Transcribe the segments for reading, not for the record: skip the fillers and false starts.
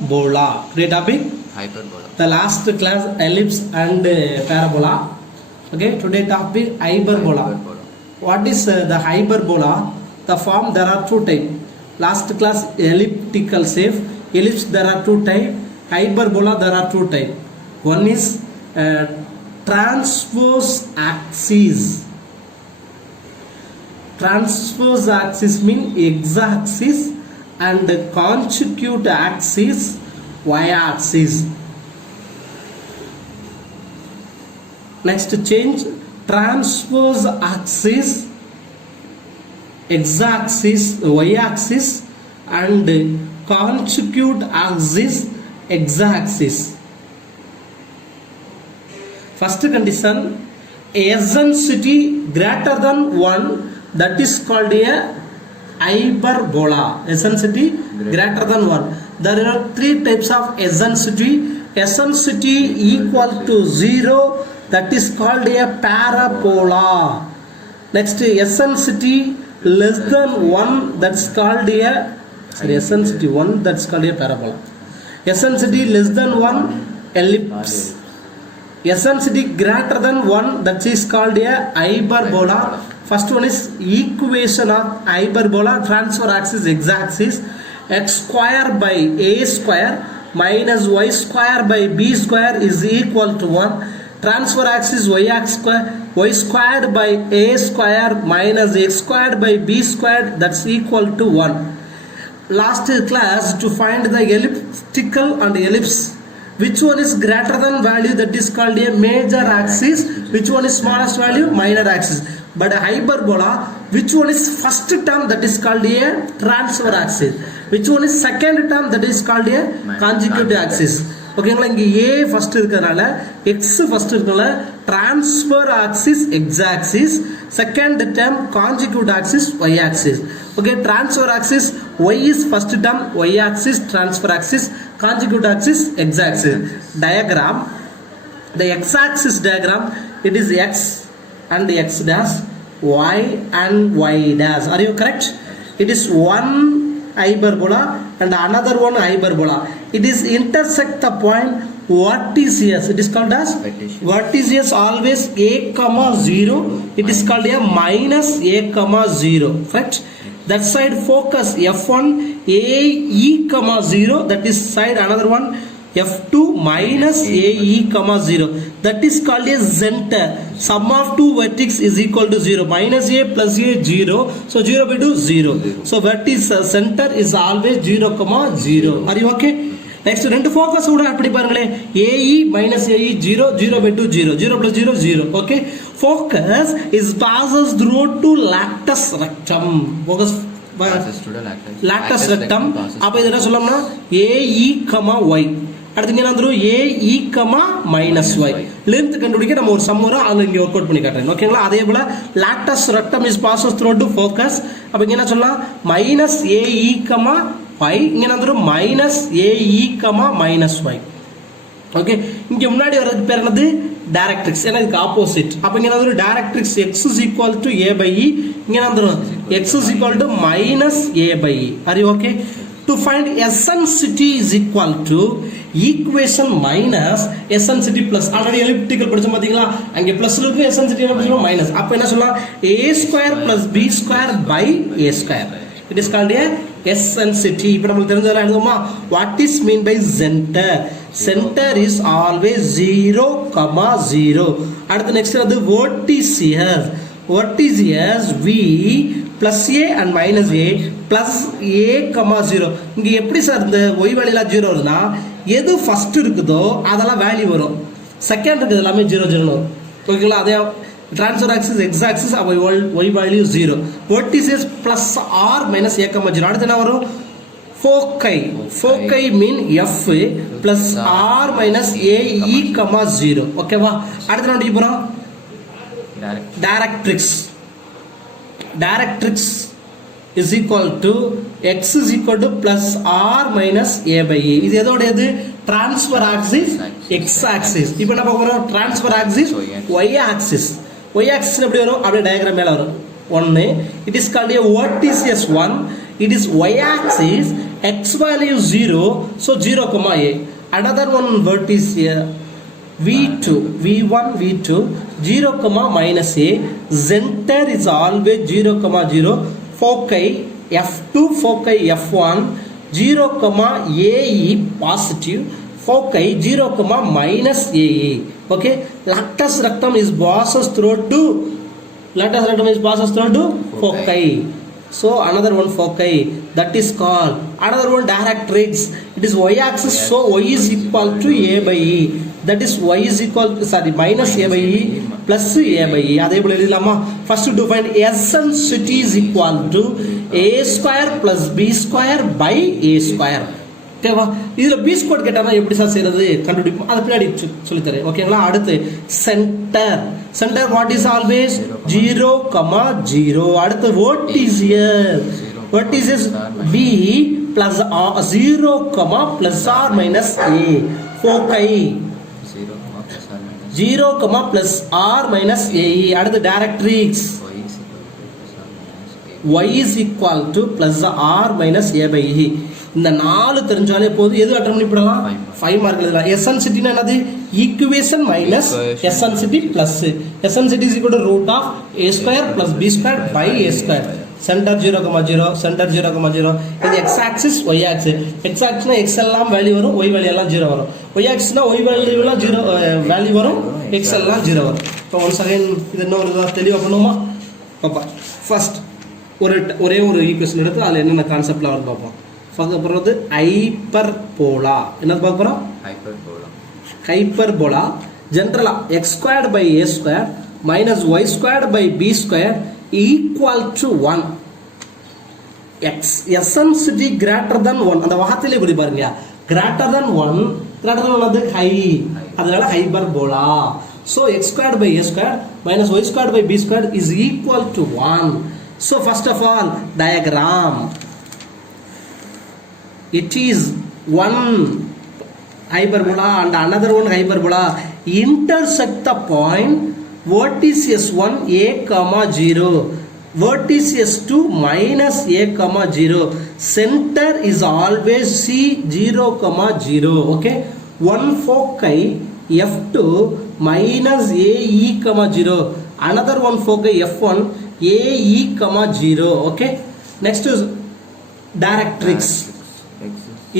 hyperbola. Great topic. Hyperbola. The last class ellipse and parabola. Okay, today topic hyperbola. What is the hyperbola? The form, there are two types. Last class elliptical shape, ellipse there are two types. Hyperbola there are two types. One is transverse axis. Transverse axis means x-axis and conjugate axis y-axis. Next change, transverse axis x-axis y-axis and conjugate axis x-axis. First condition, eccentricity greater than 1, that is called a hyperbola. Eccentricity greater than 1. There are three types of eccentricity. Eccentricity equal to 0, that is called a parabola. Next, eccentricity less than 1, that's called a eccentricity 1, that's called a parabola. Eccentricity less than 1, ellipse. Eccentricity greater than 1, that is called a hyperbola. First one is equation of hyperbola, transfer axis x-axis, x square by a square minus y square by b square is equal to 1. Transfer axis y-axis square, y squared by a square minus x squared by b squared, that's equal to 1. Last class, to find the elliptical and ellipse, which one is greater than value, that is called a major axis, which one is smallest value, minor axis. But a hyperbola, which one is first term, that is called a transfer axis, which one is second term, that is called a conjugate axis. ஓகேங்களா, இங்கே a first இருக்கிறதுனால x first இருக்கிறதுனால transfer axis x axis, second term conjugate axis y axis. Okay, transfer axis y is first term, y axis transfer axis, conjugate axis x axis. Diagram, the x axis diagram, it is x and x dash, y and y dash. Are you correct? It is one hyperbola and another one hyperbola. It is intersect the point vertices. It is called as vertices, always a comma 0. It is called a minus a comma 0. Correct? That side focus f1 a e comma 0. That is side another one f2 minus a e comma 0. That is called a center. Sum of two vertices is equal to 0. Minus a plus a 0. So 0 by 2 0. So vertex center is always 0 comma 0. Are you okay? Next, ரெண்டு focus கூட அப்படி பாருங்களே, AE minus AE 0, 0 by 2 0, 0 plus 0 0. Okay, focus is passes through to lactus rectum. Focus passes through the lactus rectum. அப்ப இது என்ன சொல்லலாம்னா AE comma y. அடுத்து இங்க வந்துரும் AE comma minus y. Length கண்டுபிடிக்க நம்ம ஒரு சம் வரும், அதை இங்க வொர்க் அவுட் பண்ணி காட்டுறேன். ஓகேங்களா, அதே போல lactus rectum is passes through to focus. அப்ப இங்க என்ன சொல்லலாம் minus AE comma y, இங்க வந்துரும் minus AE comma minus y. Okay, இங்க முன்னாடி வரது பேர் என்னது டைரக்ட்ரிக்ஸ், ஏன்னா இதுக்கு ஆப்போசிட். அப்ப இங்க வந்துரும் directrix x is equal to a by e, இங்க வந்துரும் x is equal to minus a by e. Are you okay? To find eccentricity is equal to equation minus eccentricity plus. Already elliptical படிச்சோம் பாத்தீங்களா, அங்க plus இருக்கு, eccentricity என்ன பண்ணுவோம் minus. அப்ப என்ன சொல்லலாம் a square plus b square by a square. It is called a eccentricity. இப்போ நமக்கு தெரிஞ்சதெல்லாம் எழுதுமா, what is mean by center? Center is always 0 comma 0. அடுத்து next வந்து vertices. Vertices v plus a and minus a plus a comma 0. இங்க எப்படி sir இந்த y வேல்யூல 0 வருதுன்னா, எது ஃபர்ஸ்ட் இருக்குதோ அதெல்லாம் வேல்யூ வரும், செகண்ட் இருக்குது எல்லாமே 0 0 வரும். ஓகேங்களா, அதே transfer axis x axis y value 0. Vertices plus r minus a comma 0. அடுத்து என்ன வரும் foci. Foci mean f plus r minus a e comma 0. ஓகேவா, அடுத்து என்ன போறோம் directrix. Directrix is equal to x is equal to plus r minus a by e. இது எதோட எது transfer axis x axis. இப்போ என்ன பார்க்க போறோம் transfer axis y axis. Y axis எப்படி வரும், அப்படியே டயகிராம் மேல வரும் 1. It is called a vertices 1. It is y axis, x value 0, so 0 comma a. Another one vertex here, v2, v1, v2, 0 comma minus a. Center is always 0 comma 0. Foci f2, foci f1, 0 comma ae positive. Foci 0 comma minus ae. Okay, lactus rectum is passes through to foci. So another one foci, that is called another one directrix. It is y axis, so y is equal to a by e. That is y is equal to, sorry, minus a by e plus a by e. அதே போல எழுதலாமா? First to find eccentricity is equal to a square plus b square by a square. ஓகேவா? இதுல b square கேட்டானா எப்படி sir செய்யறது கண்டுபிடிப்போம், அது பின்னாடி சொல்லி தரேன். ஓகேங்களா? அடுத்து centre. Centre what is always 0, 0. அடுத்து what is b plus 0, plus or minus a. foci 0, plus or minus a. அடுத்து directrix y is equal to plus or minus a by e. இந்த 4 தெரிஞ்சாலே போதும், எது அட்டெண்ட் பண்ணி போடலாம்? 5 மார்க் எழுதலாம். Eccentricity என்னது? Equation minus eccentricity plus eccentricity is equal to root of a square plus b square by a square. Centre 0, 0, centre 0, 0. இது x axis, y axis. x axis னா x எல்லாம் வேல்யூ வரும், y value எல்லாம் 0 வரும். y axis னா y value எல்லாம் 0 value வரும், x எல்லாம் 0 வரும். இப்போ ஒன்ஸ் அகைன் இது இன்னொரு தெளிவா பண்ணுவோமா? பாப்பா. ஃபர்ஸ்ட் ஒரே ஒரு ஈக்குவேஷன் எடுத்து அதுல என்னென்ன கான்செப்ட்ல வரும் பாப்போம். பார்க்க போகிறது ஹைப்பர்போலா. என்னது பார்க்க போகிறோம்? ஹைப்பர்போலா. ஜென்ரலா x squared by a square minus y squared by b square equal to 1. x eccentricity greater than 1. அந்த வார்த்தையில இப்படி பாருங்க, greater than 1 அது ஹை, அதனால hyperbola. So x squared by a square minus y squared by b square is equal to 1. So first of all, diagram. It is one hyperbola and another one hyperbola intersect the point vertices 1 a comma 0, vertices 2 minus a comma 0. Center is always c 0 comma 0. Okay, one foci f2 minus a e comma 0, another one foci f1 a e comma 0. Okay, next is directrix.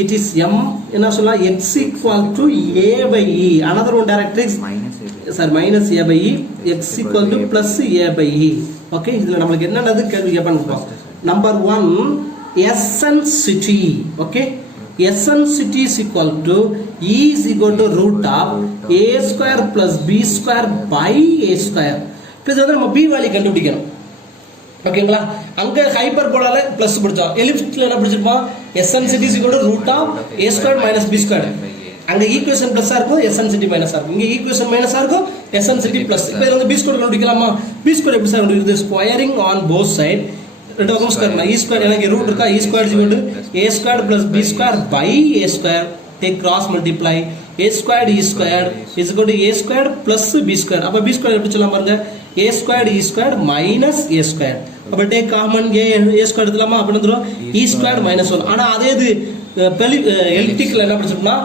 It is m என்ன சொல்லலாம்? x equal to a by e. Another one directrix minus a by e. x equal to plus a by e. Okay, இதுல நமக்கு என்னன்னது கேள்வி கேட்பாங்க. Number 1, eccentricity. Okay, eccentricity is equal to e is equal to root of a square plus b square by a square. இப்போ இது நம்ம b value கண்டுபிடிக்கணும். ஓகேங்களா? அங்க ஹைப்பர்போலால பிளஸ் பிடிச்சோம், எலிப்ஸ்ல என்ன பிடிச்சிருப்போம்? eccentricity is equal to root of a square minus b square. அங்க equation பிளஸ்ஸா இருக்கும், eccentricity மைனஸா இருக்கும். இங்க ஈக்குவேஷன் மைனஸா இருக்கும், eccentricity பிளஸ். இப்போ இதுல b square கண்டுபிடிக்கலாமா? b square எப்படி சார் கண்டுபிடிக்கிறது? ஸ்கொயரிங் ஆன் போத் சைடு, ரெண்டு பக்கம் ஸ்கொயர் பண்ணா e square, எனக்கு ரூட் இருக்கா, e square is equal to a square plus b square by a square. Take cross multiply, a squared e squared is equal to a squared plus b squared. அப்ப b squared எப்படி சொல்லலாம் பாருங்க? a squared e squared minus a squared. அப்ப take common a squared எடுத்துலாமா? அப்ப வந்துரும் e squared minus 1. ஆனா அதே இது எலிப்டிக்ல என்ன படிச்சோம்னா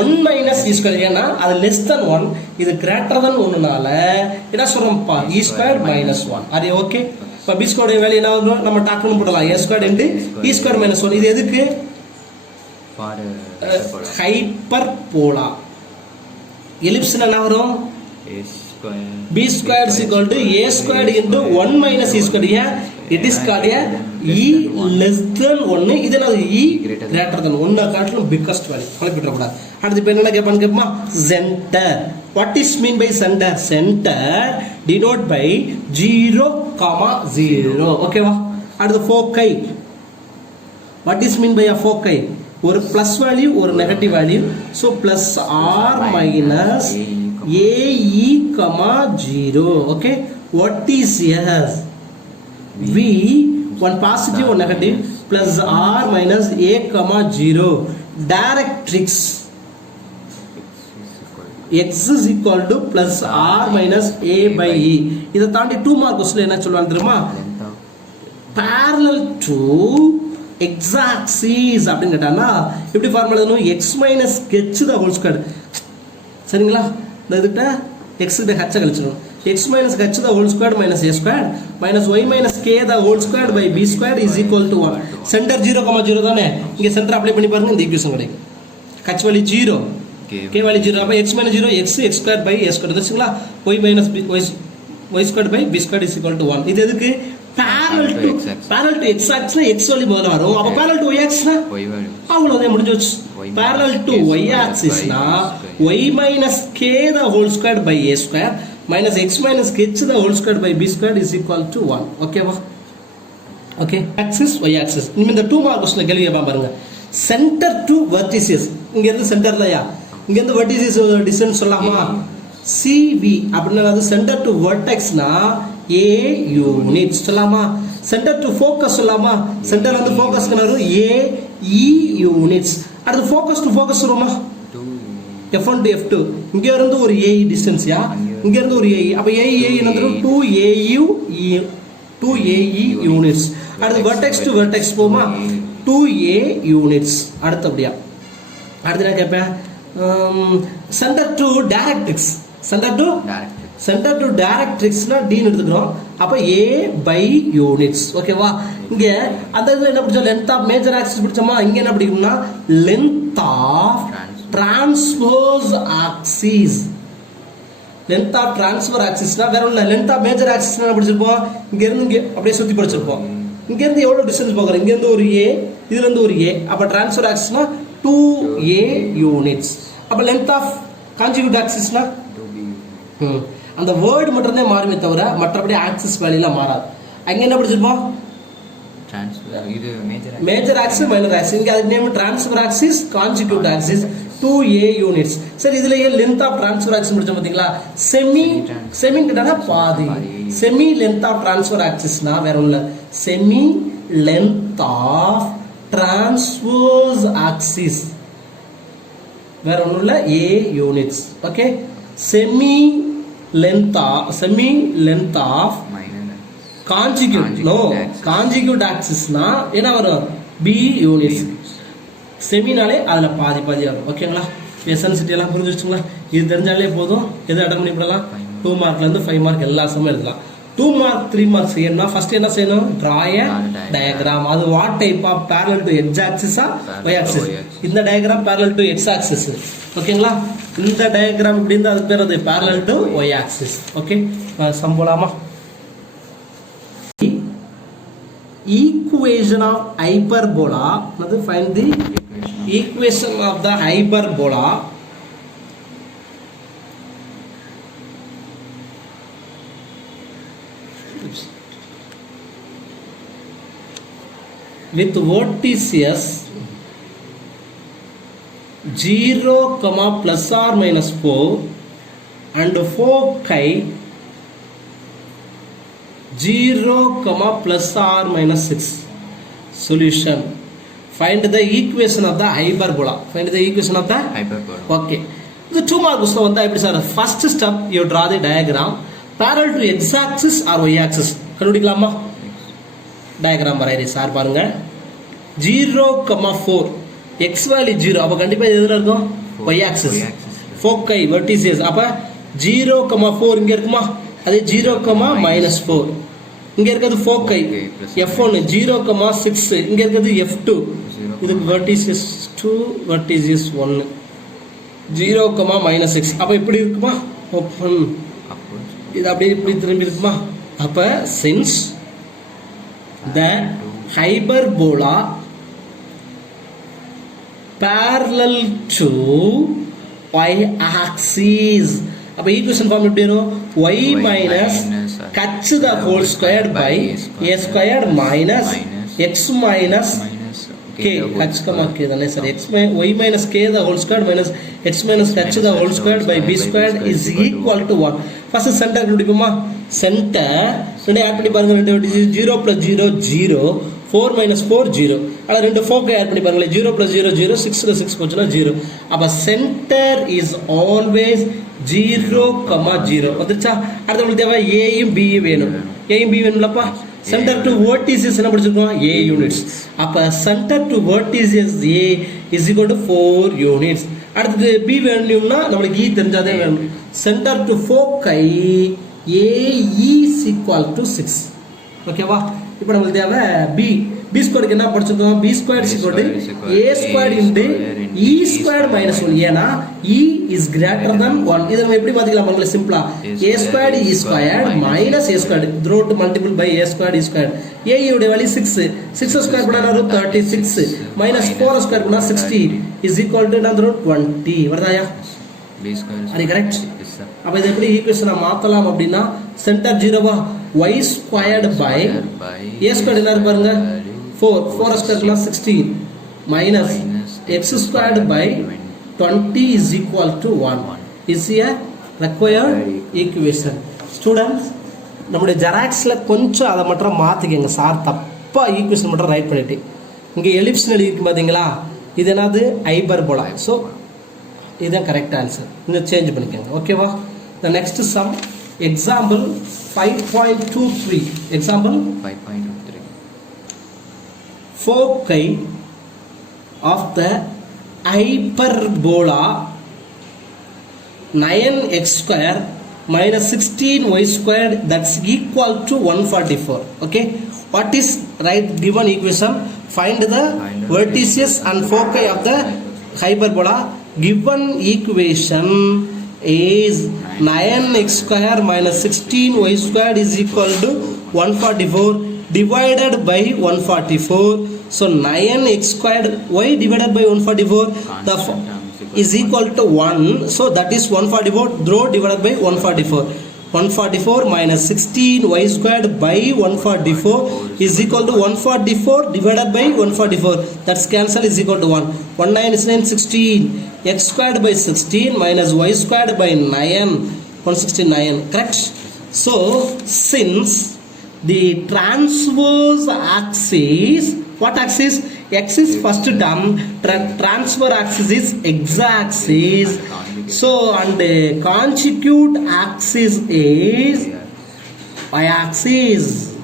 1 minus e squared. ஏன்னா அது less than 1, இது greater than 1னால என்ன சொல்றோம்ப்பா? e squared minus 1. அது ஓகே. இப்ப b squared வேல்யூ என்ன வரும்? நம்ம டாக்குன்னு போடலாம், a squared into e squared minus 1. இது எதுக்கு? ஹைப்பர்போலா. எலிப்ஸ் என்ன வரும்? b squared is equal to a squared into 1 minus e squared. Here it is called a e less than 1. இது என்னது? e greater than 1 காட்டிலும் biggest value. கலெக்ட் பண்ண கூடாது. அடுத்து இப்போ என்ன கேட்பாங்க? center. What is mean by center? Center denote by 0, 0. ஓகேவா? அடுத்து foci. What is mean by a foci? ஒரு பிளஸ் வேல்யூ, ஒரு negative value. So plus or minus a e comma 0. Okay, what is S? V one positive, one negative. Plus or minus a comma 0. Directrix x is equal to plus r minus a by e. இதை தாண்டி 2 mark கொஸ்டின்ல என்ன சொல்லுவாங்க தெரியுமா? parallel to x-axis அப்படின்னு கேட்டானா எப்படி formula எழுதணும்? x minus h the whole square. சரிங்களா? இந்த இதுக்கிட்ட x கிட்ட h கழிச்சிடணும். x minus h the whole squared minus a squared minus y minus k the whole squared by b squared is equal to 1. Center 0, 0 தானே, இங்க centre apply பண்ணி பாருங்க, இந்த equation கிடைக்கும். h value 0, k value 0, அப்ப x minus 0 x squared by a squared வந்துச்சுங்களா? y minus b y squared by b squared is equal to 1. இது எதுக்கு? parallel to x axis னா x வேல்யூ முதல்ல வரும். அப்ப parallel to y axis னா y value அவ்வளவுதான் முடிஞ்சிச்சு. parallel to y axis னா y minus k the whole squared by a squared minus x minus h the whole squared by b squared is equal to 1. Okay வா? Okay, axis y axis. இனிமே இந்த 2 mark question கேள்வி கேட்பாங்க பாருங்க. center to vertices, இங்க இருந்து சென்டர்லயா, இங்க இருந்து vertices டிஸ்டன்ஸ் சொல்லலாமா? cv அப்படினா அது center to vertex னா a units சொல்லலாமா? center to focus சொல்லலாமா? சென்டர்ல இருந்து ஃபோக்கஸ்க்கு வரும் a e units. அடுத்து focus to focus வருமா? f1 to f2, இங்க இருந்து ஒரு a டிஸ்டன்ஸ் யா, இங்க இருந்து ஒரு a, அப்ப a என்னது 2ae யூனிட்ஸ். அடுத்து vertex to vertex போமா 2a யூனிட்ஸ். அடுத்து அப்படியே அடுத்து நான் கேட்பேன் center to directrix, center to directrix னா d ன்னு எடுத்துக்கிறோம். அப்ப a by units. ஓகேவா? இங்க அந்த இதுல என்ன பிடிச்சோம்? length of major axis பிடிச்சோமா? இங்க என்ன பிடிக்கும்னா length of transverse axis. length of transverse axis னா வேற ஒண்ணு, length of major axis னா படிச்சிருப்போம். இங்க இருந்து இங்க அப்படியே சுத்தி படிச்சிருப்போம். இங்க இருந்து எவ்வளவு டிஸ்டன்ஸ் போகறோம்? இங்க இருந்து ஒரு a, இதுல இருந்து ஒரு a, அப்ப transverse axis னா 2a units. அப்ப length of conjugate axis னா 2b. அந்த வேர்ட் மட்டும் தான் மாறுமே தவிர மற்றபடி ஆக்சிஸ் வேல்யூல மாறாது. அங்க என்ன படிச்சிருப்போம்? இது மேஜர் ஆக்சிஸ் மைனர் ஆக்சிஸ். இங்க அதுக்கு name transfer axis, conjugate axis, 2a units. சரி, இதுல ஏன் லெந்த் ஆஃப் ட்ரான்ஸ்ஃபர் ஆக்சிஸ் முடிச்சோம் பாத்தீங்களா? செமி கிட்டனா பாதி. செமி லெந்த் ஆஃப் ட்ரான்ஸ்ஃபர் ஆக்சிஸ்னா வேற ஒண்ணும் இல்ல, semi length of transverse axis, வேற ஒண்ணும் இல்ல a units. Okay, semi length of conjugate axis னா என்ன வரும்? b units. செமினாலே அதுல பாதி வரும். ஓகேங்களா? எசன்சிட்டி எல்லாம் புரிஞ்சிருச்சுங்களா? இது தெரிஞ்சாலே போதும், எது அட்டன் பண்ணி விடலாம். 2 மார்க்ல இருந்து 5 மார்க் எல்லா சமயம் எழுதலாம். 2 மார்க் 3 மார்க் செய்யணும்னா ஃபர்ஸ்ட் என்ன செய்யணும்? draw a diagram. அது what type of parallel to x axis ஆ y axis? இந்த diagram parallel to x axis. ஓகேங்களா? இந்த டயகிராம் இப்படி இருந்தா அது பேர் அது parallel to y axis. Okay, sum போலாமா? equation of hyperbola, அது find the equation of the hyperbola with vertices 0, plus or minus 4 and foci 0, plus or minus 6. Solution: find the equation of the hyperbola. Okay, the 2 mark question வந்து எப்படி sir? first step you draw the diagram parallel to x axis or y axis. கண்டுபிடிக்கலாமா? Diagram வரையறேன் sir, பாருங்க. 0, 4 x value 0, அப்ப கண்டிப்பா எதுல இருக்கும்? y axis. foci vertices, அப்ப 0, 4 இங்க இருக்குமா? அதே 0, -4 இங்க இருக்குது foci. f1 0, 6 இங்க இருக்குது f2, இதுக்கு vertices 2 vertices 1 0, -6. அப்ப இப்படி இருக்குமா? ஓபன் இது அப்படியே இப்படி திரும்பி இருக்குமா? அப்ப since the hyperbola parallel to y axis, அப்ப ஈக்குவேஷன் ஃபார்ம் எப்படி வரும்? y minus h the whole squared by a squared minus x minus k, h k தானே sir, y minus k the whole squared minus x minus h the whole squared by b squared is equal to 1. First centre கண்டுபிடிப்போமா? Centre ரெண்டு add பண்ணி பாருங்க. ரெண்டு 0 plus 0 0, 4 minus 4 0. அத ரெண்டு ஃபோக்கை add பண்ணி பாருங்க. 0 plus 0 0, 6 ல 6 போச்சுனா 0. அப்ப சென்டர் is always 0, 0 வந்துச்சா? அடுத்து உங்களுக்கு தேவை a யும் b யும் வேணும். a யும் b வேணும்லப்பா. center to vertices என்ன படிச்சிருக்கோம் a units அப்ப center to vertices a is equal to 4 units அடுத்து b வேணும்னா நமக்கு e தெரிஞ்சாதே வேணும் center to foci a is equal to 6 ஓகேவா இப்போ நமக்கு தேவை b squared என்ன படிச்சிருக்கோம் b squared is equal to a squared into e squared minus 1 ஏனா e is greater than 1 இத நம்ம எப்படி மாத்திக்கலாம் பாருங்க சிம்பிளா a squared e squared minus a squared through to multiple by a squared e squared a உடைய value 6 6 square பண்ணா 36 minus 4 square பண்ணா 60 is equal to another 20 வருதாயா b squared are you correct அப்ப இத எப்படி ஈக்குவேஷனை மாத்தலாம் அப்படினா centre 0வா y squared by a squared என்ன பாருங்க 4 square plus 16 minus x squared by 20 is equal to 1 is a required equation students நம்மளுடைய ஜெராக்ஸ்ல கொஞ்சம் அத மட்டும் மாத்திக்கங்க சார் தப்பா ஈக்குவேஷன் மட்டும் ரைட் பண்ணிட்டேன் இங்க எலிப்ஸ் எழுதி இருக்கு பாத்தீங்களா இது என்னது ஹைபர்போலா சோ இதுதான் கரெக்ட் ஆன்சர் இந்த சேஞ்ச் பண்ணிக்கங்க ஓகேவா the next sum example 5.23 example 5.23 foci of the hyperbola 9x square minus 16y squared that's equal to 144 okay what is right given equation find the vertices and foci of the hyperbola given equation is 9x square minus 16y squared is equal to 144 divided by 144 so 9x squared y divided by 144 the is equal to 1 so that is 144 draw divided by 144 144 minus 16 y squared by 144 is equal to 144 divided by 144 that's cancel is equal to 1 9 is 9 16 x squared by 16 minus y squared by 9 169 correct so since the transverse axis what axis x is first term transverse axis is x axis so and conjugate axis is y axis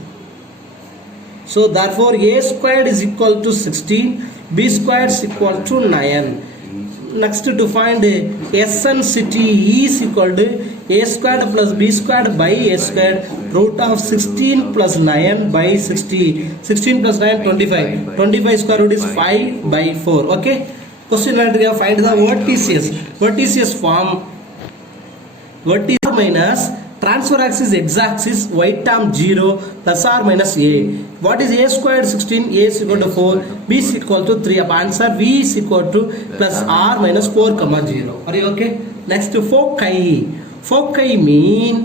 so therefore a squared is equal to 16 b squared is equal to 9 next to find eccentricity is equal to a squared plus b squared by a squared root of 16 plus 9 by 60 16 plus 9 25 square root is 5 by 4 okay question number find the vertices form vertices minus transfer axis x axis y term 0 plus or minus a what is a squared 16 a is equal to 4 b is equal to 3 up answer v is equal to plus r minus 4 comma 0 are you okay next foci mean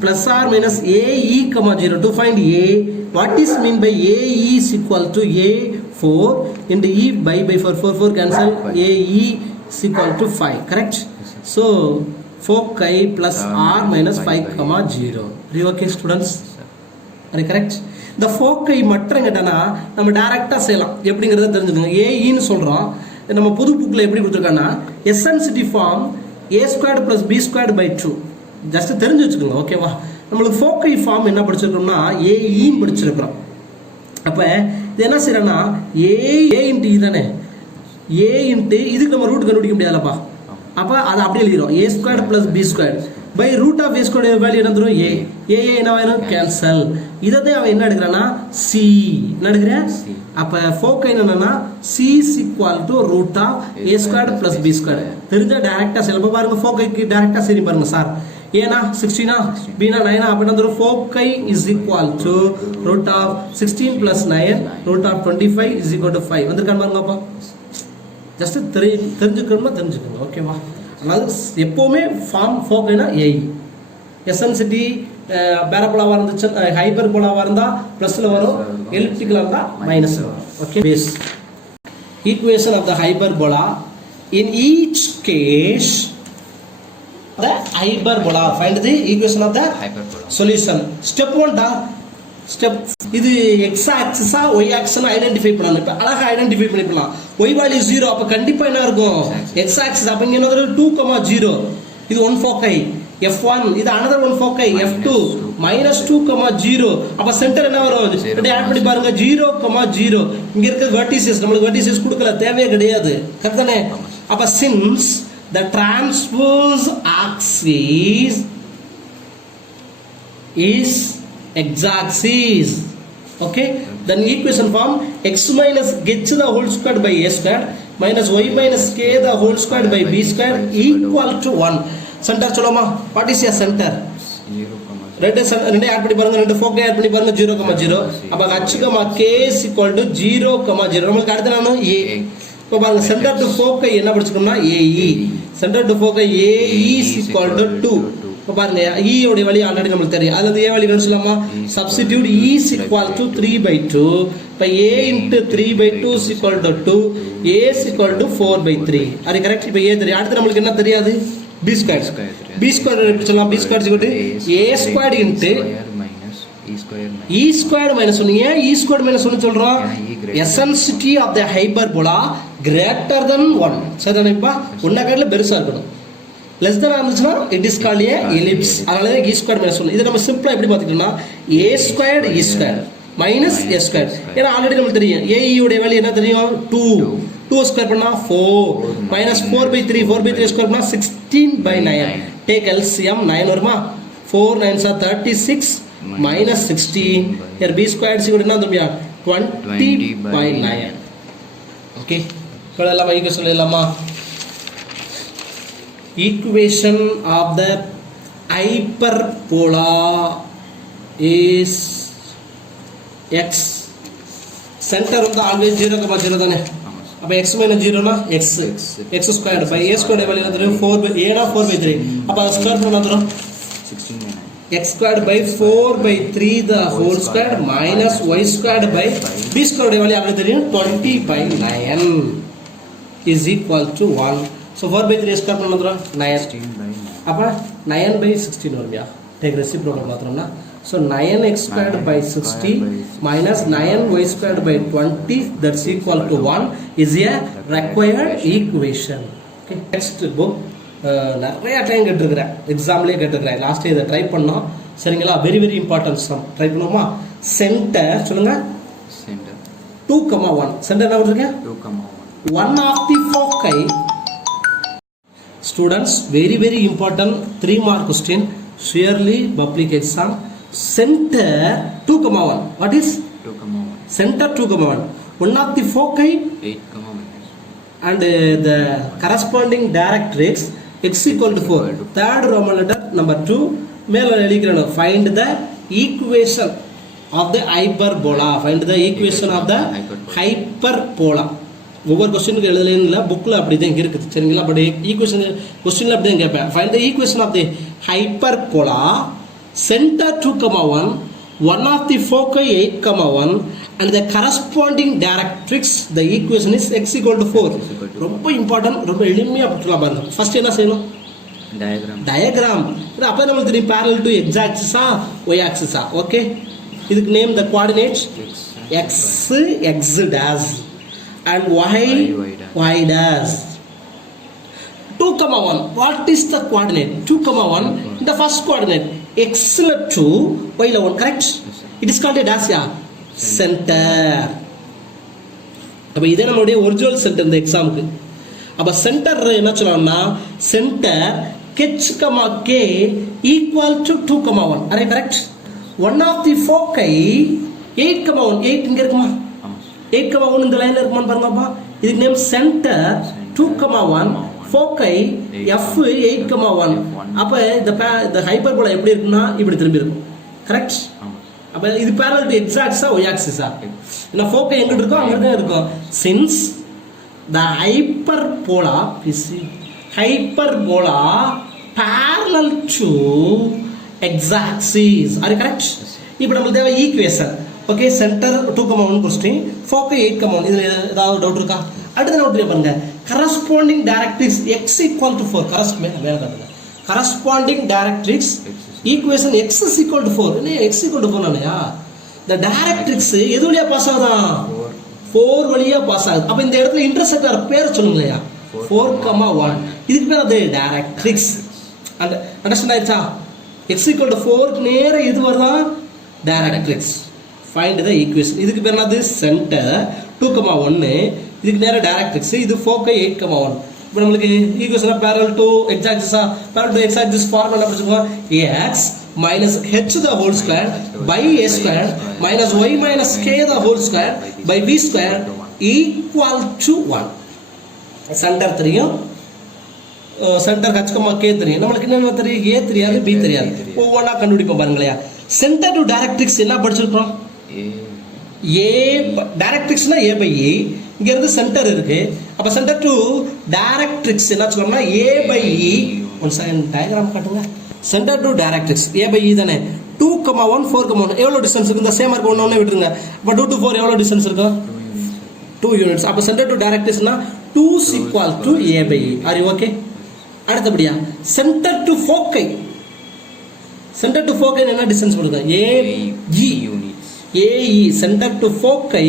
plus or minus a e comma 0 to find a what is mean by a e is equal to a 4 into e by 4 cancel a e is equal to 5 correct so foci plus r minus 5 comma 0 are you okay students are you correct the foci மட்டும் கேட்டானா நம்ம டைரக்டா செய்யலாம் எப்படிங்கறத தெரிஞ்சுக்கங்க a e ன்னு சொல்றோம் நம்ம புது புக்ல எப்படி கொடுத்திருக்கானா eccentricity form a squared plus b squared by 2 just தெரிஞ்சு வச்சுக்கோங்க ஓகேவா நமக்கு foci form என்ன படிச்சிருக்கோம்னா a e ன்னு படிச்சிருக்கோம் அப்ப இது என்ன செய்யறனா a into e தானே a into இதுக்கு நம்ம ரூட் கண்டுபிடிக்க முடியாதுலப்பா அப்ப அது அப்படியே எழுதிரோம் a squared plus b squared by root of a squared value என்ன வந்துரும் a என்ன ஆயிரும் கேன்சல் இததே அவன் என்ன எடுக்கறானா c என்ன எடுக்கற அப்ப foci என்னன்னா c is equal to root of a squared plus b squared தெரிஞ்சா டைரக்டா செல்ப பாருங்க foci க்கு டைரக்டா சரி பாருங்க சார் ஏனா 16 b னா 9 அப்ப என்ன வந்துரும் foci is equal to root of 16 plus 9 root of 25 is equal to 5 வந்திருக்கான் பாருங்கப்பா ஜஸ்ட் தெரிஞ்சுக்கணும் ஓகேவா அதாவது எப்பவுமே ஃபார்ம் ஃபோகைனா ஏ எசன்சிட்டி பேரபோலாவா இருந்துச்சு ஹைப்பர்போலாவா இருந்தா பிளஸ்ல வரும் எலிப்டிக்கலா இருந்தா மைனஸ் வரும் okay base equation of the hyperbola in each case the hyperbola find the equation of the hyperbola solution step 1 da step இது x axis ஆ y axis னு ஐடென்டிஃபை பண்ணனும் இப்ப அழகா ஐடென்டிஃபை பண்ணிடலாம் y வேல்யூ 0 அப்ப கண்டிப்பா என்ன இருக்கும் x axis அப்ப இங்க என்னது 2,0 இது 1 foci F1 இது another one foci F2 -2, 0. அப்ப சென்டர் என்ன வரும்? ரெண்டு ஆட் பண்ணி பாருங்க 0, 0. இங்க இருக்கிற வெர்டிசஸ் நமக்கு வெர்டிசஸ் கொடுக்கல, தேவையே கிடையாது. கரெக்ட் தானே? அப்ப since the transverse axis is x-axis, okay, then equation form x minus h the whole squared by a squared minus y minus k the whole squared by b squared equal to 1. Center சொல்லுமா? What is your center? 0, ரெண்டு add பண்ணி பாருங்க, ரெண்டு ஃபோக்கை add பண்ணி பாருங்க 0, 0. அப்ப h, k is equal to 0, 0. நமக்கு அடுத்து நானும் a. இப்போ பாருங்க சென்டர் டு ஃபோக்கை என்ன படிச்சுக்கோம்னா AE. Centre to ஃபோக்கை AE is equal to 2. இப்போ பாருங்க E உடைய வேல்யூ ஆல்ரெடி நமக்கு தெரியும். அதுல இருந்து A வேல்யூ கண்டுபிடிச்சலாமா? Substitute E is equal to 3/2. இப்போ A into 3/2 is equal to 2. A is equal to 4/3. அது கரெக்ட். இப்போ A தெரியும். அடுத்து நமக்கு என்ன தெரியாது? B squared. B squared எப்படி சொல்லலாம்? B squared is equal to A squared into E squared minus 1. ஏன் E squared minus 1 சொல்றோம்? Eccentricity of the hyperbola greater than 1. சரிதானே? இப்போ ஒண்ணா காட்டில பெருசா இருக்கணும். less than இருந்துச்சுன்னா it is called a ellipse. அதனால தான் E squared minus 1. இத நம்ம சிம்பிளா எப்படி பாத்துக்கணும்னா A squared E squared minus A squared. ஏன்னா ஆல்ரெடி நமக்கு தெரியும் AE உடைய வேல்யூ என்ன தெரியும்? 2. 2 ஸ்கொயர் பண்ணா 4 minus 4/3. 4/3 ஸ்கொயர் பண்ணா 16/9. take LCM 9 வருமா? 4 9s are 36 minus 16. here B squared is equal to என்ன வந்துருமியா? 20/9. okay இப்போ எல்லாம் ஈக்குவேஷன் எழுதலாமா? equation of the hyperbola is x. center வந்து always 0, 0 தானே? அப்ப x minus 0 னா x squared by a squared value வந்து 4/a னா 4/3. அப்ப அது ஸ்கொயர் பண்ணா வந்துரும் 16/9. x squared by 4/3 the whole squared minus y squared by b squared value நமக்கு தெரியும் 20/9 is equal to 1. so 4/3 square பண்ணா வந்துரும் 9. 16/9. அப்ப 9/16 வரும்யா. take reciprocal மாத்திரம்னா so 9x squared by 60 minus 9y squared by 20 that's equal to 1 is a required equation. okay next book நிறைய time கேட்டிருக்கிறேன், எக்ஸாம்லேயே கேட்டிருக்கிறேன். Last இதை ட்ரை பண்ணோம். சரிங்களா? Very very important sum. Try பண்ணுவோமா? சென்டர் சொல்லுங்க. Center 2,1. சென்டர் என்ன கொடுத்துருக்கேன்? 2,1. One of the foci. Students, very very important 3 mark question. Surely public exam. Center 2,1. What is? 2,1. Center 2,1. One of the foci 8,1. and the corresponding directrix x equal to 4. Third Roman letter number 2. மேல எழுதிக்கிறோம். Find the equation of the hyperbola. Find the equation of the hyperbola. ஒவ்வொரு क्वेश्चनக்கு எழுதலன்னு இல்ல, புக்ல அப்படி தான் இருக்குது. சரிங்களா? But equation क्वेश्चनல அப்படி தான் கேட்பேன். Find the equation of the hyperbola center 2,1, one of the foci 8,1 and the corresponding directrix the equation is x equal to 4. ரொம்ப இம்பார்ட்டன்ட், ரொம்ப எளிமையா போட்டுலாம் பாருங்க. ஃபர்ஸ்ட் என்ன செய்யணும்? டயகிராம். இது அப்ப நமக்கு தெரியும் parallel to x axis y axis okay. இதுக்கு name the coordinates x dash and y dash. 2,1. what is the coordinate? 2,1 the first coordinate x ல 2 y ல 1. correct? it is called a dash centre. அப்ப இதே நம்மளுடைய original centre இந்த எக்ஸாமுக்கு. அப்ப centre என்ன சொல்லலாம்னா centre h, k equal to 2,1. Array correct? one of the foci 8,1. 8 இங்க இருக்குமா? 8,1 இந்த லைன்ல இருக்குமான்னு பாருங்கப்பா. இதுக்கு நேம் சென்டர் 2,1 foci f 8,1. அப்ப இந்த ஹைப்பர்போலா எப்படி இருக்குன்னா இப்படி திரும்பி இருக்கும். கரெக்ட்? அப்ப இது parallel to x axis y axis இந்த foci எங்க இருக்கோ அங்க தான் இருக்கும். since the hyperbola parallel to x axis are you correct? இப்போ நமக்கு தேவை equation. Okay centre 2,1 question, foci 8,1. இதுல ஏதாவது டவுட் இருக்கா? அடுத்து நோட் பண்ணுங்க. corresponding directrix x equal to 4. corresponding directrix equation x is equal to 4. என்ன x equal to 4 நானயா? the directrix எது வழியா பாஸ் ஆகுதா? 4 வழியா பாஸ் ஆகுது. அப்ப இந்த இடத்துல இன்டர்செக்டார் பேர் சொல்லுங்களையா? 4,1. இதுக்கு பேர் அது directrix. அண்டர்ஸ்டாண்ட் ஆயிடுச்சா? x equal to 4 நேர இது வருதான் டைரக்ட்ரிக்ஸ். Find the equation. இதுக்கு பேர் என்னது? சென்டர் 2,1. இதுக்கு நேர டைரக்ட்ரிக்ஸ். இது ஃபோக்கை 8,1. இப்போ நம்மளுக்கு equation parallel to x axis parallel to x axis formula என்ன படிச்சிருக்கோம்? x minus h the whole square by a square minus y minus k the whole square by b square equal to 1. Centre தெரியும், centre h, k தெரியும். நம்மளுக்கு என்ன தெரியும்? a தெரியாது, b தெரியாது. ஒவ்வொன்றா கண்டுபிடிப்போம் பாருங்களேன். சென்டர் டு டைரக்ட்ரிக்ஸ் என்ன படிச்சிருக்கோம்? a டைரக்ட்ரிக்ஸ்னா a by e. இங்க இருந்து சென்டர் இருக்கு. அப்ப சென்டர் டு டைரக்ட்ரிக்ஸ் என்ன சொல்றோம்னா a by e. One second diagram காட்டுங்க. Centre to directrix a by e தானே. 2,1 4,1 எவ்வளவு டிஸ்டன்ஸ் இருக்கு? இந்த சேமா இருக்கு, ஒண்ணே விட்டுருங்க. அப்ப 2 to 4 எவ்வளவு டிஸ்டன்ஸ் இருக்கு? 2 யூனிட்ஸ். அப்ப centre to டைரக்ட்ரிக்ஸ்னா 2 is equal to a by e. Are you okay? அடுத்தபடியா சென்டர் டு ஃபோக்கை. சென்டர் டு ஃபோக்கை என்ன டிஸ்டன்ஸ் கொடுங்க? a e units. a e centre to ஃபோக்கை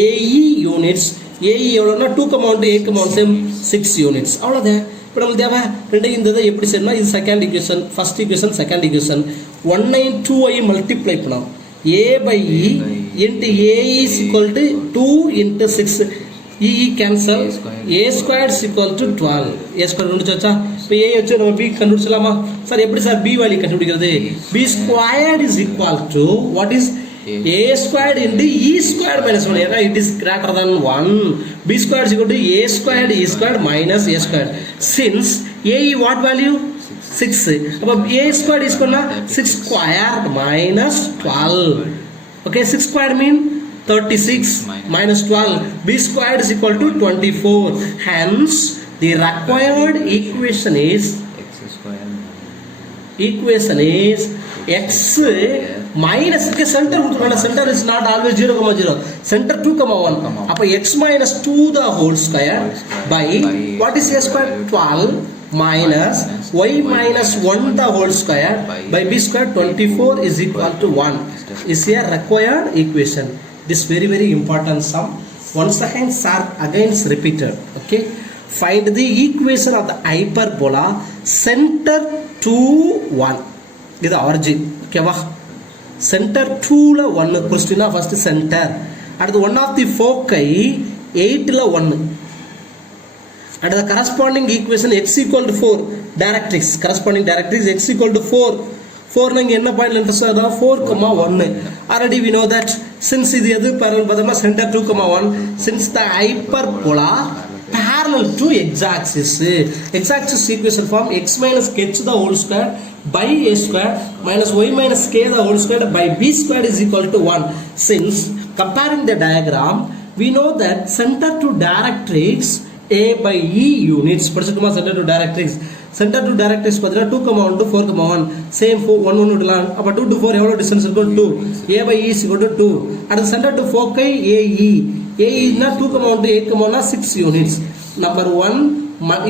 a e units. a e எவ்வளவுனா 2,1 8,1 சேம் 6 யூனிட்ஸ். அவ்வளவுதான். இப்போ நமக்கு தேவை ரெண்டையும் இந்த இதை எப்படி செய்யணும்னா இது second equation, first equation, second equation. 192 multiply பண்ணோம். a by e into a is equal to 2 into 6. e cancel. a squared is equal to 12. a squared கண்டுபிடிச்சா இப்போ a வச்சு நம்ம b கண்டுபிடிச்சலாமா? சார் எப்படி சார் b வேல்யூ கண்டுபிடிக்கிறது? b squared is equal to what is a squared into e squared minus 1. ஏன்னா it is greater than 1. b squared is equal to a squared e squared minus a squared. Since a what value? 6. அப்போ a squared is equal to 6 squared minus 12. Okay, 6 squared mean 36 minus 12. b squared is equal to 24. Hence the required equation is x minus center. Center is not always 0,0. Center 2,1. அப்ப x minus 2 the whole square by what is a square? 12 minus y minus 1 the whole square by b square 24 is equal to 1 is a required equation. This very very important sum. Once again sir again repeated. Okay, find the equation of the hyperbola center 2 1. இது origin. ஓகேவா? Centre 2ல 1 கொஸ்டினா first centre. அடுத்து 1 of the ஃபோக்கை 8ல 1. அடுத்து corresponding equation x equal to 4 directrix. Corresponding directrix x equal to 4. 4 ல இங்க என்ன பாயிண்ட்ல இன்ட்ரஸ்ட் ஆகுதா? 4,1. already we know that since இது எது parallel பார்த்தோம்னா centre 2,1. since the hyperbola parallel to x-axis. x-axis equation form x minus h the whole square by a square minus y minus k the whole square by b square is equal to 1. Since comparing the diagram we know that center to directrix a by e units. படிச்சுக்கோமா? center to directrix. center to directrix பார்த்தீங்கன்னா 2,1 to 4,1 same 1 1 விடலாம். அப்ப 2 to 4 எவ்வளவு distance இருக்கும்? 2. a by e is equal to 2. அடுத்து center to foci a e. a e னா 2,1 to 8,1 6 units. Number 1